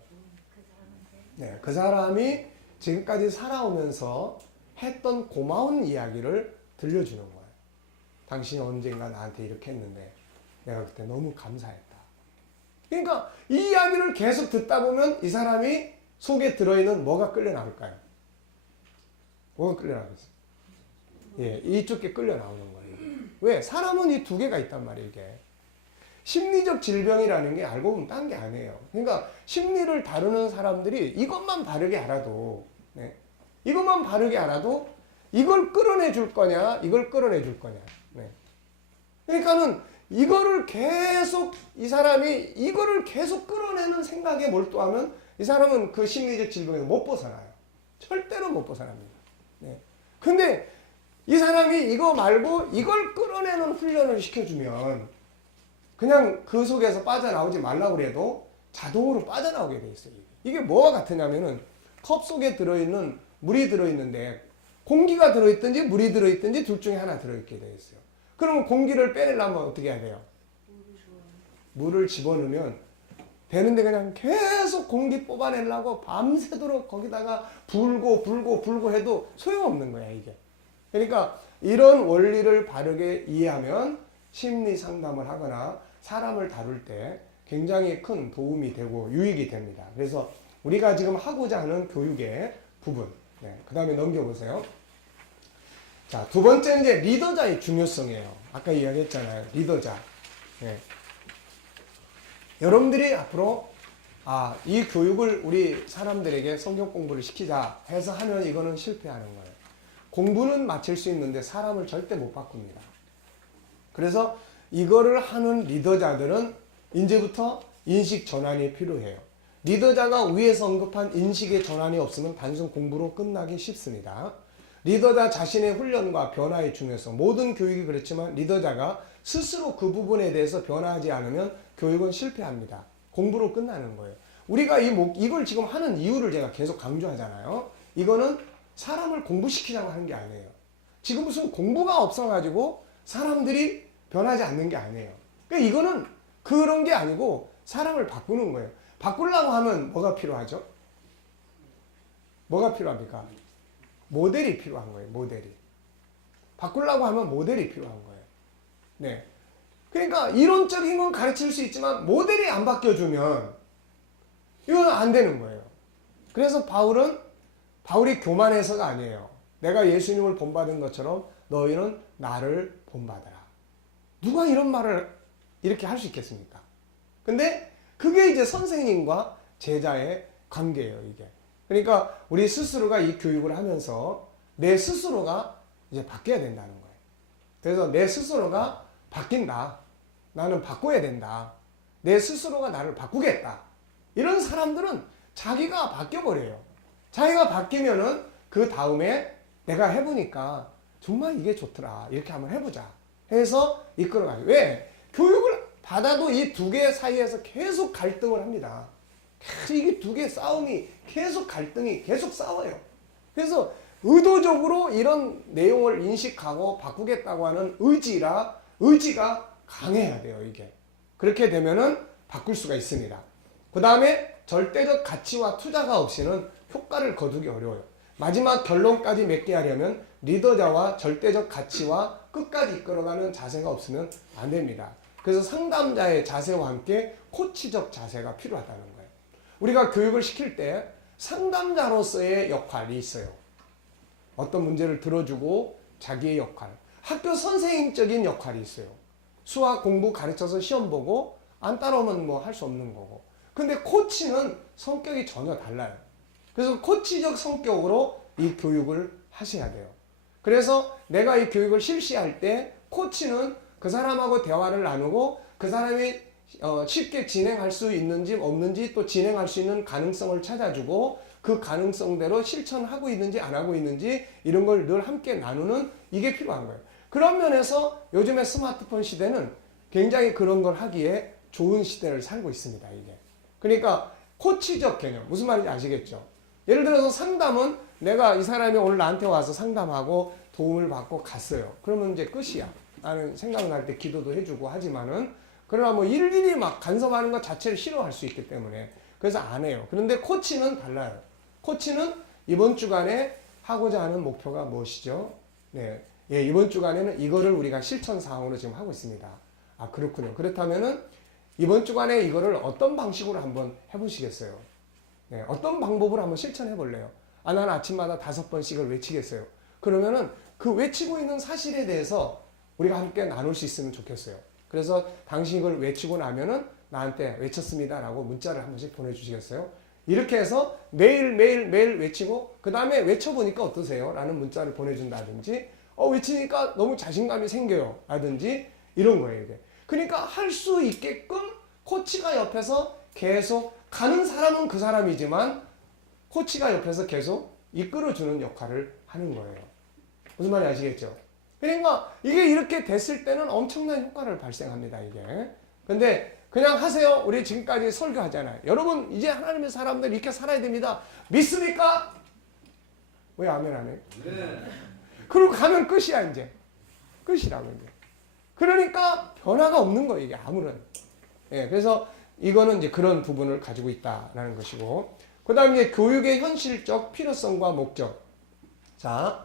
네, 그 사람이 지금까지 살아오면서 했던 고마운 이야기를 들려주는 거예요. 당신이 언젠가 나한테 이렇게 했는데 내가 그때 너무 감사했다. 그러니까 이 이야기를 계속 듣다 보면 이 사람이 속에 들어있는 뭐가 끌려 나올까요? 뭐가 끌려 나오겠어요? 예, 이쪽에 끌려 나오는 거예요. 왜? 사람은 이 두 개가 있단 말이에요, 이게. 심리적 질병이라는 게 알고 보면 딴 게 아니에요. 그러니까 심리를 다루는 사람들이 이것만 바르게 알아도, 네. 이것만 바르게 알아도 이걸 끌어내 줄 거냐, 이걸 끌어내 줄 거냐. 네. 그러니까는 이거를 계속 이 사람이 이거를 계속 끌어내는 생각에 몰두하면 이 사람은 그 심리적 질병에서 못 벗어나요. 절대로 못 벗어납니다. 네. 근데 이 사람이 이거 말고 이걸 끌어내는 훈련을 시켜주면 그냥 그 속에서 빠져나오지 말라고 그래도 자동으로 빠져나오게 돼 있어요. 이게 뭐와 같으냐면은 컵 속에 들어있는 물이 들어있는데 공기가 들어있든지 물이 들어있든지 둘 중에 하나 들어있게 돼 있어요. 그러면 공기를 빼내려면 어떻게 해야 돼요? 물을 집어넣으면 되는데 그냥 계속 공기 뽑아내려고 밤새도록 거기다가 불고 해도 소용없는 거야 이게. 그러니까 이런 원리를 바르게 이해하면 심리 상담을 하거나 사람을 다룰 때 굉장히 큰 도움이 되고 유익이 됩니다. 그래서 우리가 지금 하고자 하는 교육의 부분. 네, 그 다음에 넘겨보세요. 자, 두 번째는 이제 리더자의 중요성이에요. 아까 이야기했잖아요. 리더자. 네. 여러분들이 앞으로 이 교육을 우리 사람들에게 성경 공부를 시키자 해서 하면 이거는 실패하는 거예요. 공부는 마칠 수 있는데 사람을 절대 못 바꿉니다. 그래서 이거를 하는 리더자들은 이제부터 인식 전환이 필요해요. 리더자가 위에서 언급한 인식의 전환이 없으면 단순 공부로 끝나기 쉽습니다. 리더자 자신의 훈련과 변화의 중요성, 모든 교육이 그렇지만 리더자가 스스로 그 부분에 대해서 변화하지 않으면 교육은 실패합니다. 공부로 끝나는 거예요. 우리가 이걸 지금 하는 이유를 제가 계속 강조하잖아요. 이거는 사람을 공부시키자고 하는 게 아니에요. 지금 무슨 공부가 없어가지고 사람들이 변하지 않는 게 아니에요. 그러니까 이거는 그런 게 아니고 사람을 바꾸는 거예요. 바꾸려고 하면 뭐가 필요하죠? 뭐가 필요합니까? 모델이 필요한 거예요. 모델이. 바꾸려고 하면 모델이 필요한 거예요. 네. 그러니까 이론적인 건 가르칠 수 있지만 모델이 안 바뀌어주면 이건 안 되는 거예요. 그래서 바울이 교만해서가 아니에요. 내가 예수님을 본받은 것처럼 너희는 나를 본받아라. 누가 이런 말을 이렇게 할 수 있겠습니까? 근데 그게 이제 선생님과 제자의 관계예요, 이게. 그러니까 우리 스스로가 이 교육을 하면서 내 스스로가 이제 바뀌어야 된다는 거예요. 그래서 내 스스로가 바뀐다. 나는 바꿔야 된다. 내 스스로가 나를 바꾸겠다. 이런 사람들은 자기가 바뀌어버려요. 자기가 바뀌면은 그 다음에 내가 해보니까 정말 이게 좋더라. 이렇게 한번 해보자. 해서 이끌어가요. 왜? 교육을 받아도 이 두 개 사이에서 계속 갈등을 합니다. 이게 두 개 싸움이 계속 갈등이 계속 싸워요. 그래서 의도적으로 이런 내용을 인식하고 바꾸겠다고 하는 의지가 강해야 돼요, 이게. 그렇게 되면은 바꿀 수가 있습니다. 그 다음에 절대적 가치와 투자가 없이는 효과를 거두기 어려워요. 마지막 결론까지 맺게 하려면 리더자와 절대적 가치와 끝까지 이끌어가는 자세가 없으면 안 됩니다. 그래서 상담자의 자세와 함께 코치적 자세가 필요하다는 거예요. 우리가 교육을 시킬 때 상담자로서의 역할이 있어요. 어떤 문제를 들어주고 자기의 역할, 학교 선생님적인 역할이 있어요. 수학 공부 가르쳐서 시험 보고 안 따라오면 뭐 할 수 없는 거고. 근데 코치는 성격이 전혀 달라요. 그래서 코치적 성격으로 이 교육을 하셔야 돼요. 그래서 내가 이 교육을 실시할 때 코치는 그 사람하고 대화를 나누고 그 사람이 쉽게 진행할 수 있는지 없는지 또 진행할 수 있는 가능성을 찾아주고 그 가능성대로 실천하고 있는지 안 하고 있는지 이런 걸 늘 함께 나누는 이게 필요한 거예요. 그런 면에서 요즘의 스마트폰 시대는 굉장히 그런 걸 하기에 좋은 시대를 살고 있습니다. 이게. 그러니까 코치적 개념 무슨 말인지 아시겠죠? 예를 들어서 상담은 내가 이 사람이 오늘 나한테 와서 상담하고 도움을 받고 갔어요. 그러면 이제 끝이야. 나는 생각날 때 기도도 해주고 하지만은 그러나 뭐 일일이 막 간섭하는 것 자체를 싫어할 수 있기 때문에 그래서 안 해요. 그런데 코치는 달라요. 코치는 이번 주간에 하고자 하는 목표가 무엇이죠? 네. 예, 이번 주간에는 이거를 우리가 실천 사항으로 지금 하고 있습니다. 아, 그렇군요. 그렇다면은 이번 주간에 이거를 어떤 방식으로 한번 해보시겠어요? 네, 어떤 방법으로 한번 실천해 볼래요? 아, 나는 아침마다 5번씩을 외치겠어요. 그러면은 그 외치고 있는 사실에 대해서 우리가 함께 나눌 수 있으면 좋겠어요. 그래서 당신이 이걸 외치고 나면은 나한테 외쳤습니다라고 문자를 한 번씩 보내주시겠어요? 이렇게 해서 매일 외치고 그 다음에 외쳐보니까 어떠세요? 라는 문자를 보내준다든지 외치니까 너무 자신감이 생겨요. 라든지 이런 거예요. 이게. 그러니까 할 수 있게끔 코치가 옆에서 계속 가는 사람은 그 사람이지만 코치가 옆에서 계속 이끌어주는 역할을 하는 거예요. 무슨 말인지 아시겠죠? 그러니까 이게 이렇게 됐을 때는 엄청난 효과를 발생합니다. 이게. 근데 그냥 하세요. 우리 지금까지 설교하잖아요. 여러분 이제 하나님의 사람들 이렇게 살아야 됩니다. 믿습니까? 왜 아멘 안 해요? 네. 그러고 가면 끝이야 이제. 끝이라고 이제. 그러니까 변화가 없는 거예요. 이게 아무런. 예, 그래서 이거는 이제 그런 부분을 가지고 있다라는 것이고. 그 다음에 이제 교육의 현실적 필요성과 목적. 자,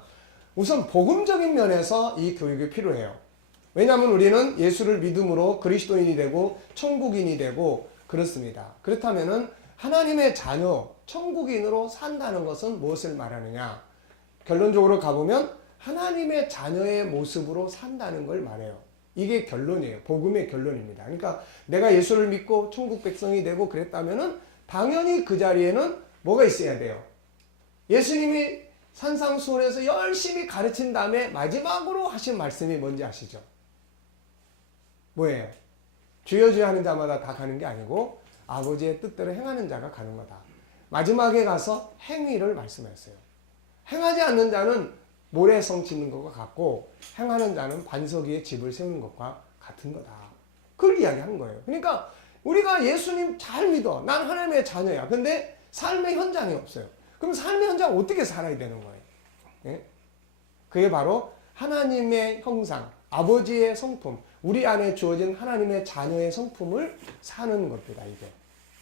우선 복음적인 면에서 이 교육이 필요해요. 왜냐하면 우리는 예수를 믿음으로 그리스도인이 되고 천국인이 되고 그렇습니다. 그렇다면은 하나님의 자녀, 천국인으로 산다는 것은 무엇을 말하느냐? 결론적으로 가보면 하나님의 자녀의 모습으로 산다는 걸 말해요. 이게 결론이에요. 복음의 결론입니다. 그러니까 내가 예수를 믿고 천국 백성이 되고 그랬다면은 당연히 그 자리에는 뭐가 있어야 돼요? 예수님이 산상수훈에서 열심히 가르친 다음에 마지막으로 하신 말씀이 뭔지 아시죠? 뭐예요? 주여 주여 하는 자마다 다 가는 게 아니고 아버지의 뜻대로 행하는 자가 가는 거다. 마지막에 가서 행위를 말씀하셨어요. 행하지 않는 자는 모래성 짓는 것과 같고 행하는 자는 반석 위에 집을 세우는 것과 같은 거다. 그걸 이야기한 거예요. 그러니까 우리가 예수님 잘 믿어. 난 하나님의 자녀야. 근데 삶의 현장이 없어요. 그럼 삶의 현장 어떻게 살아야 되는 거예요? 예? 그게 바로 하나님의 형상, 아버지의 성품, 우리 안에 주어진 하나님의 자녀의 성품을 사는 겁니다. 이게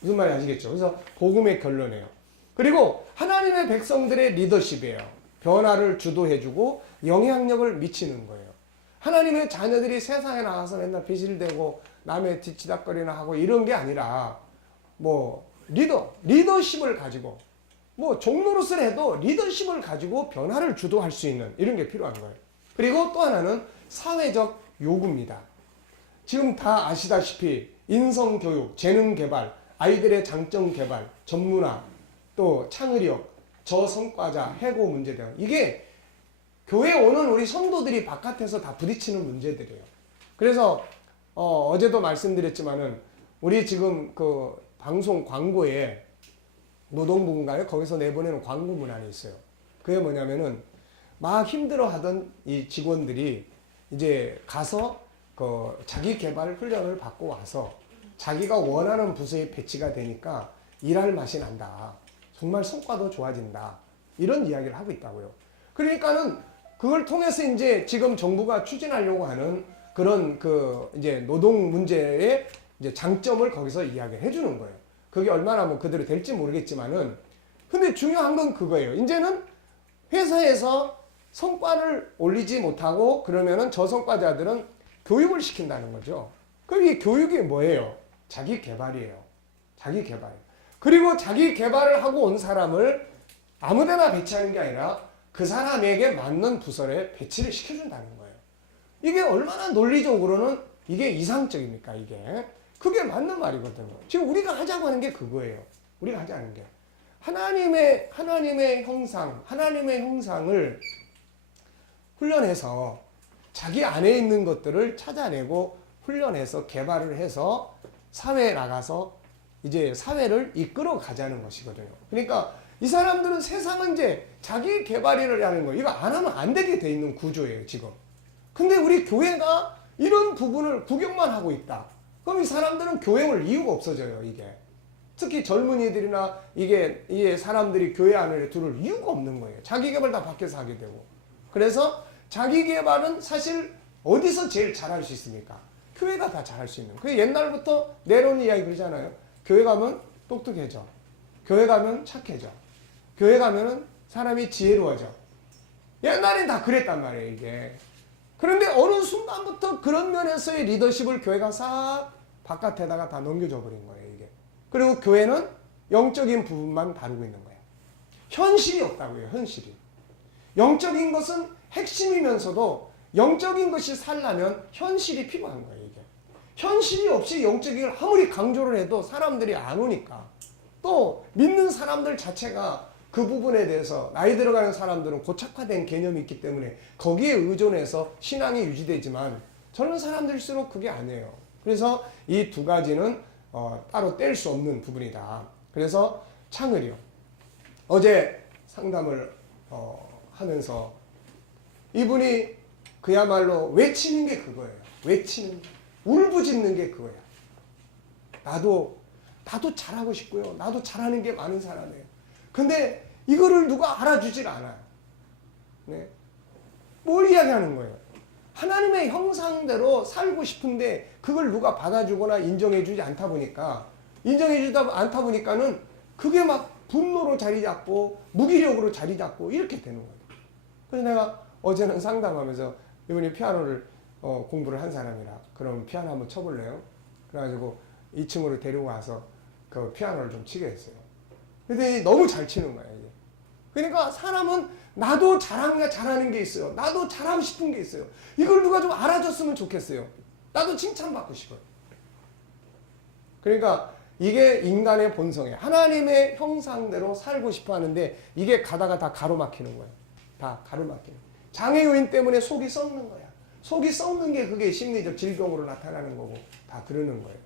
무슨 말인지 아시겠죠? 그래서 복음의 결론이에요. 그리고 하나님의 백성들의 리더십이에요. 변화를 주도해주고 영향력을 미치는 거예요. 하나님의 자녀들이 세상에 나가서 맨날 비실대고 남의 뒤치다거리나 하고 이런 게 아니라 뭐 리더십을 가지고 뭐 종노릇을 해도 리더십을 가지고 변화를 주도할 수 있는 이런 게 필요한 거예요. 그리고 또 하나는 사회적 요구입니다. 지금 다 아시다시피 인성교육, 재능개발, 아이들의 장점개발, 전문화, 또 창의력, 저성과자, 해고 문제 등 이게 교회에 오는 우리 성도들이 바깥에서 다 부딪히는 문제들이에요. 그래서 어제도 말씀드렸지만은 우리 지금 그 방송 광고에 노동부인가요? 거기서 내보내는 광고 문안이 있어요. 그게 뭐냐면은 막 힘들어하던 이 직원들이 이제 가서 그 자기 개발 훈련을 받고 와서 자기가 원하는 부서에 배치가 되니까 일할 맛이 난다. 정말 성과도 좋아진다. 이런 이야기를 하고 있다고요. 그러니까는 그걸 통해서 이제 지금 정부가 추진하려고 하는 그런 그 이제 노동 문제의 이제 장점을 거기서 이야기를 해주는 거예요. 그게 얼마나 뭐 그대로 될지 모르겠지만은 근데 중요한 건 그거예요. 이제는 회사에서 성과를 올리지 못하고 그러면은 저성과자들은 교육을 시킨다는 거죠. 그럼 이 교육이 뭐예요? 자기 개발이에요. 자기 개발. 그리고 자기 개발을 하고 온 사람을 아무데나 배치하는 게 아니라 그 사람에게 맞는 부서에 배치를 시켜준다는 거예요. 이게 얼마나 논리적으로는 이게 이상적입니까, 이게? 그게 맞는 말이거든요. 지금 우리가 하자고 하는 게 그거예요. 우리가 하자는 게. 하나님의 형상을 훈련해서 자기 안에 있는 것들을 찾아내고 훈련해서 개발을 해서 사회에 나가서 이제 사회를 이끌어 가자는 것이거든요. 그러니까 이 사람들은 세상은 이제 자기 개발을 하는 거 이거 안 하면 안 되게 돼 있는 구조예요, 지금. 근데 우리 교회가 이런 부분을 구경만 하고 있다. 그럼 이 사람들은 교회 올 이유가 없어져요, 이게. 특히 젊은이들이나 이게 사람들이 교회 안에 들어올 이유가 없는 거예요. 자기 개발 다 밖에서 하게 되고. 그래서 자기 개발은 사실 어디서 제일 잘할 수 있습니까? 교회가 다 잘할 수 있는. 그 옛날부터 내려온 이야기 그러잖아요. 교회 가면 똑똑해져. 교회 가면 착해져. 교회 가면은 사람이 지혜로워져. 옛날엔 다 그랬단 말이에요, 이게. 그런데 어느 순간부터 그런 면에서의 리더십을 교회가 싹 바깥에다가 다 넘겨줘 버린 거예요, 이게. 그리고 교회는 영적인 부분만 다루고 있는 거예요. 현실이 없다고요, 현실이. 영적인 것은 핵심이면서도 영적인 것이 살려면 현실이 필요한 거예요, 이게. 현실이 없이 영적인 걸 아무리 강조를 해도 사람들이 안 오니까. 또 믿는 사람들 자체가 그 부분에 대해서 나이 들어가는 사람들은 고착화된 개념이 있기 때문에 거기에 의존해서 신앙이 유지되지만 젊은 사람들일수록 그게 아니에요. 그래서 이 두 가지는 따로 뗄 수 없는 부분이다. 그래서 창을이요. 어제 상담을 하면서 이분이 그야말로 외치는 게 그거예요. 외치는 게. 울부짖는 게 그거야. 나도 잘하고 싶고요. 나도 잘하는 게 많은 사람이에요. 근데 이거를 누가 알아주질 않아요. 네. 뭘 이야기하는 거예요? 하나님의 형상대로 살고 싶은데 그걸 누가 받아주거나 인정해주지 않다 보니까는 그게 막 분노로 자리 잡고 무기력으로 자리 잡고 이렇게 되는 거예요. 그래서 내가 어제는 상담하면서 이분이 피아노를 공부를 한 사람이라 그럼 피아노 한번 쳐볼래요? 그래가지고 2층으로 데리고 와서 그 피아노를 좀 치게 했어요. 근데 너무 잘 치는 거예요, 이게. 그러니까 사람은 나도 잘하는 게 있어요. 나도 잘하고 싶은 게 있어요. 이걸 누가 좀 알아줬으면 좋겠어요. 나도 칭찬받고 싶어요. 그러니까 이게 인간의 본성이에요. 하나님의 형상대로 살고 싶어 하는데 이게 가다가 다 가로막히는 거예요. 다 가로막히는. 장애요인 때문에 속이 썩는 거야. 속이 썩는 게 그게 심리적 질병으로 나타나는 거고 다 그러는 거예요.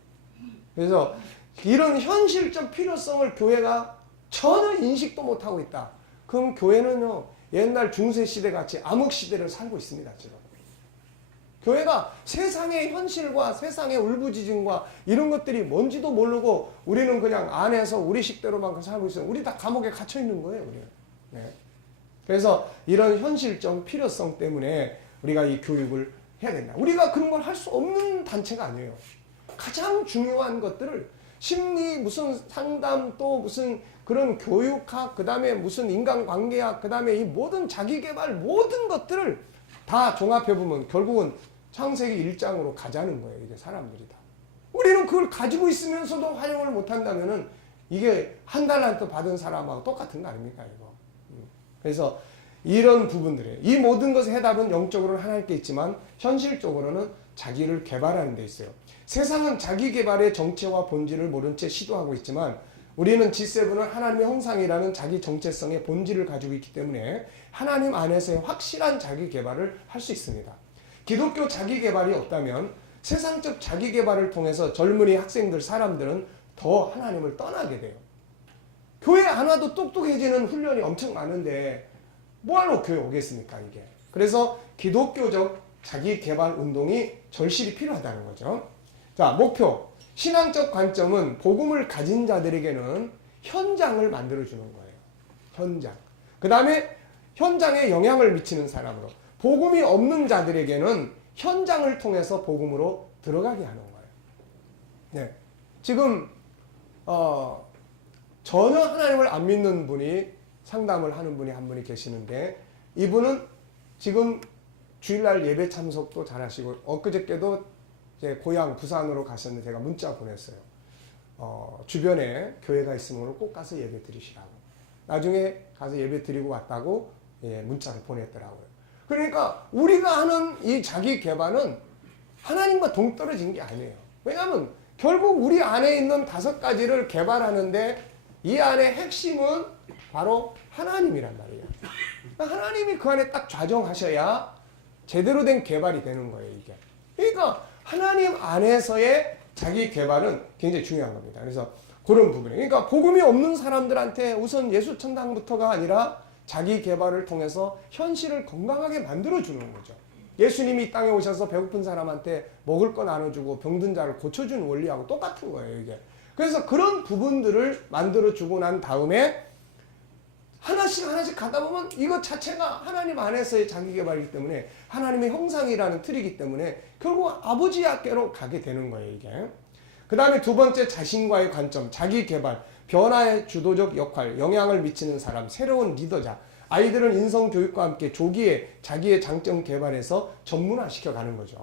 그래서 이런 현실적 필요성을 교회가 전혀 인식도 못하고 있다. 그럼 교회는요, 옛날 중세시대 같이 암흑시대를 살고 있습니다, 지금. 교회가 세상의 현실과 세상의 울부짖음과 이런 것들이 뭔지도 모르고 우리는 그냥 안에서 우리 식대로만 살고 있어요. 우리 다 감옥에 갇혀 있는 거예요, 우리는. 네. 그래서 이런 현실적 필요성 때문에 우리가 이 교육을 해야 된다. 우리가 그런 걸 할 수 없는 단체가 아니에요. 가장 중요한 것들을 심리 무슨 상담 또 무슨 그런 교육학 그다음에 무슨 인간관계학 그다음에 이 모든 자기개발 모든 것들을 다 종합해보면 결국은 창세기 1장으로 가자는 거예요. 이게 사람들이 다. 우리는 그걸 가지고 있으면서도 활용을 못한다면은 이게 한 달란트 받은 사람하고 똑같은 거 아닙니까 이거. 그래서 이런 부분들에 이 모든 것의 해답은 영적으로는 하나님께 있지만 현실적으로는 자기를 개발하는 데 있어요. 세상은 자기 개발의 정체와 본질을 모른 채 시도하고 있지만 우리는 G7은 하나님의 형상이라는 자기 정체성의 본질을 가지고 있기 때문에 하나님 안에서의 확실한 자기 개발을 할 수 있습니다. 기독교 자기 개발이 없다면 세상적 자기 개발을 통해서 젊은이 학생들 사람들은 더 하나님을 떠나게 돼요. 교회 안 와도 똑똑해지는 훈련이 엄청 많은데 뭐하러 교회 오겠습니까 이게. 그래서 기독교적 자기 개발 운동이 절실히 필요하다는 거죠. 자, 목표. 신앙적 관점은 복음을 가진 자들에게는 현장을 만들어주는 거예요. 현장. 그 다음에 현장에 영향을 미치는 사람으로. 복음이 없는 자들에게는 현장을 통해서 복음으로 들어가게 하는 거예요. 네. 지금 전혀 하나님을 안 믿는 분이 상담을 하는 분이 한 분이 계시는데 이분은 지금 주일날 예배 참석도 잘하시고 엊그저께도 제 고향 부산으로 가셨는데 제가 문자 보냈어요. 주변에 교회가 있으면 오늘 꼭 가서 예배 드리시라고. 나중에 가서 예배 드리고 왔다고 문자를 보냈더라고요. 그러니까 우리가 하는 이 자기 개발은 하나님과 동떨어진 게 아니에요. 왜냐하면 결국 우리 안에 있는 5가지를 개발하는데 이 안에 핵심은 바로 하나님이란 말이에요. 하나님이 그 안에 딱 좌정하셔야 제대로 된 개발이 되는 거예요, 이게. 그러니까 하나님 안에서의 자기 개발은 굉장히 중요한 겁니다. 그래서 그런 부분에. 그러니까 복음이 없는 사람들한테 우선 예수 천당부터가 아니라 자기 개발을 통해서 현실을 건강하게 만들어주는 거죠. 예수님이 이 땅에 오셔서 배고픈 사람한테 먹을 거 나눠주고 병든 자를 고쳐주는 원리하고 똑같은 거예요, 이게. 그래서 그런 부분들을 만들어주고 난 다음에 하나씩 가다 보면 이것 자체가 하나님 안에서의 자기 개발이기 때문에 하나님의 형상이라는 틀이기 때문에 결국 아버지께로 가게 되는 거예요, 이게. 그 다음에 두 번째 자신과의 관점, 자기 개발, 변화의 주도적 역할, 영향을 미치는 사람, 새로운 리더자. 아이들은 인성교육과 함께 조기에 자기의 장점 개발해서 전문화시켜 가는 거죠.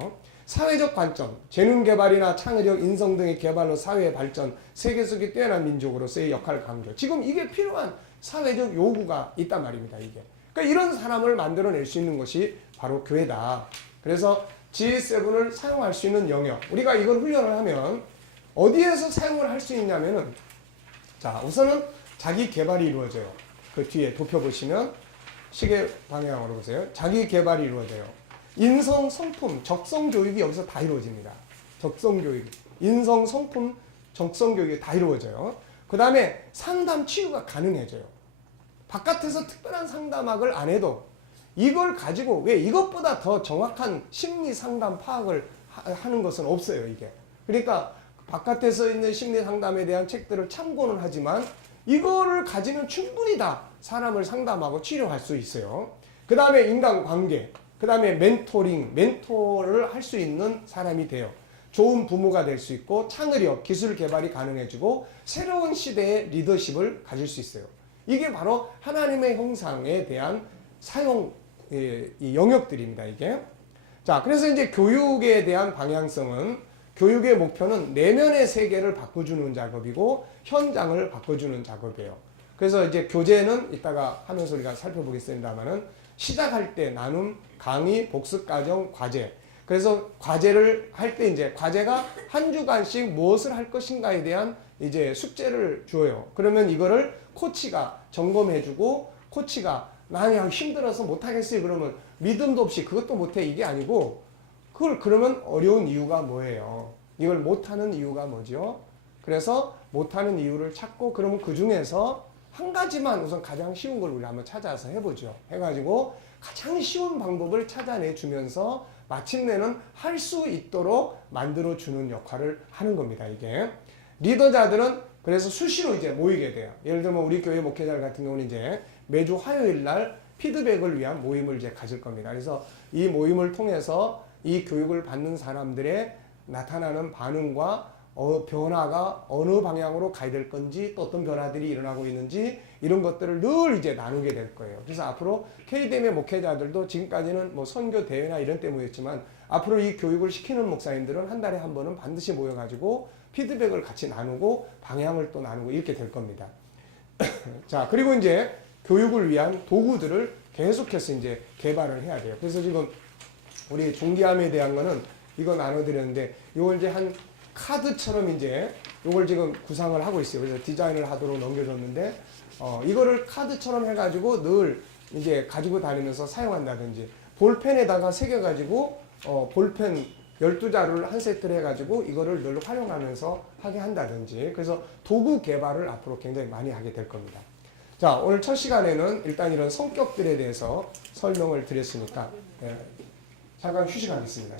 사회적 관점, 재능 개발이나 창의력, 인성 등의 개발로 사회의 발전, 세계 속의 뛰어난 민족으로서의 역할 강조. 지금 이게 필요한 사회적 요구가 있단 말입니다, 이게. 그러니까 이런 사람을 만들어낼 수 있는 것이 바로 교회다. 그래서 G7을 사용할 수 있는 영역. 우리가 이걸 훈련을 하면 어디에서 사용을 할 수 있냐면은, 자, 우선은 자기 개발이 이루어져요. 그 뒤에 도표 보시면 시계 방향으로 보세요. 자기 개발이 이루어져요. 인성, 성품, 적성 교육이 여기서 다 이루어집니다. 적성 교육, 인성, 성품, 적성 교육이 다 이루어져요. 그 다음에 상담 치유가 가능해져요. 바깥에서 특별한 상담학을 안 해도 이걸 가지고 왜 이것보다 더 정확한 심리 상담 파악을 하는 것은 없어요, 이게. 그러니까 바깥에서 있는 심리 상담에 대한 책들을 참고는 하지만 이거를 가지면 충분히 다 사람을 상담하고 치료할 수 있어요. 그 다음에 인간관계, 그 다음에 멘토를 할 수 있는 사람이 돼요. 좋은 부모가 될 수 있고 창의력, 기술 개발이 가능해지고 새로운 시대의 리더십을 가질 수 있어요. 이게 바로 하나님의 형상에 대한 사용 이 영역들입니다, 이게. 자, 그래서 이제 교육에 대한 방향성은 교육의 목표는 내면의 세계를 바꿔주는 작업이고 현장을 바꿔주는 작업이에요. 그래서 이제 교재는 이따가 하면서 우리가 살펴보겠습니다만은 시작할 때 나눔, 강의, 복습 과정, 과제. 그래서 과제를 할 때 이제 과제가 한 주간씩 무엇을 할 것인가에 대한 이제 숙제를 줘요. 그러면 이거를 코치가 점검해주고 코치가 나는 힘들어서 못하겠어요. 그러면 믿음도 없이 그것도 못해 이게 아니고 그걸 그러면 어려운 이유가 뭐예요? 이걸 못하는 이유가 뭐죠? 그래서 못하는 이유를 찾고 그러면 그 중에서 한 가지만 우선 가장 쉬운 걸 우리 한번 찾아서 해보죠. 해가지고 가장 쉬운 방법을 찾아내주면서 마침내는 할 수 있도록 만들어주는 역할을 하는 겁니다, 이게. 리더자들은 그래서 수시로 이제 모이게 돼요. 예를 들면 우리 교회 목회자 같은 경우는 이제 매주 화요일 날 피드백을 위한 모임을 이제 가질 겁니다. 그래서 이 모임을 통해서 이 교육을 받는 사람들의 나타나는 반응과 변화가 어느 방향으로 가야 될 건지 또 어떤 변화들이 일어나고 있는지 이런 것들을 늘 이제 나누게 될 거예요. 그래서 앞으로 KDM의 목회자들도 지금까지는 뭐 선교 대회나 이런 때 모였지만 앞으로 이 교육을 시키는 목사님들은 한 달에 한 번은 반드시 모여가지고 피드백을 같이 나누고 방향을 또 나누고 이렇게 될 겁니다. 자, 그리고 이제 교육을 위한 도구들을 계속해서 이제 개발을 해야 돼요. 그래서 지금 우리 종기함에 대한 거는 이거 나눠드렸는데 이걸 이제 한 카드처럼 이제 이걸 지금 구상을 하고 있어요. 그래서 디자인을 하도록 넘겨줬는데 이거를 카드처럼 해가지고 늘 이제 가지고 다니면서 사용한다든지 볼펜에다가 새겨가지고 볼펜 12자루를 한 세트를 해가지고 이거를 늘 활용하면서 하게 한다든지 그래서 도구 개발을 앞으로 굉장히 많이 하게 될 겁니다. 자, 오늘 첫 시간에는 일단 이런 성격들에 대해서 설명을 드렸으니까 잠깐 휴식하겠습니다.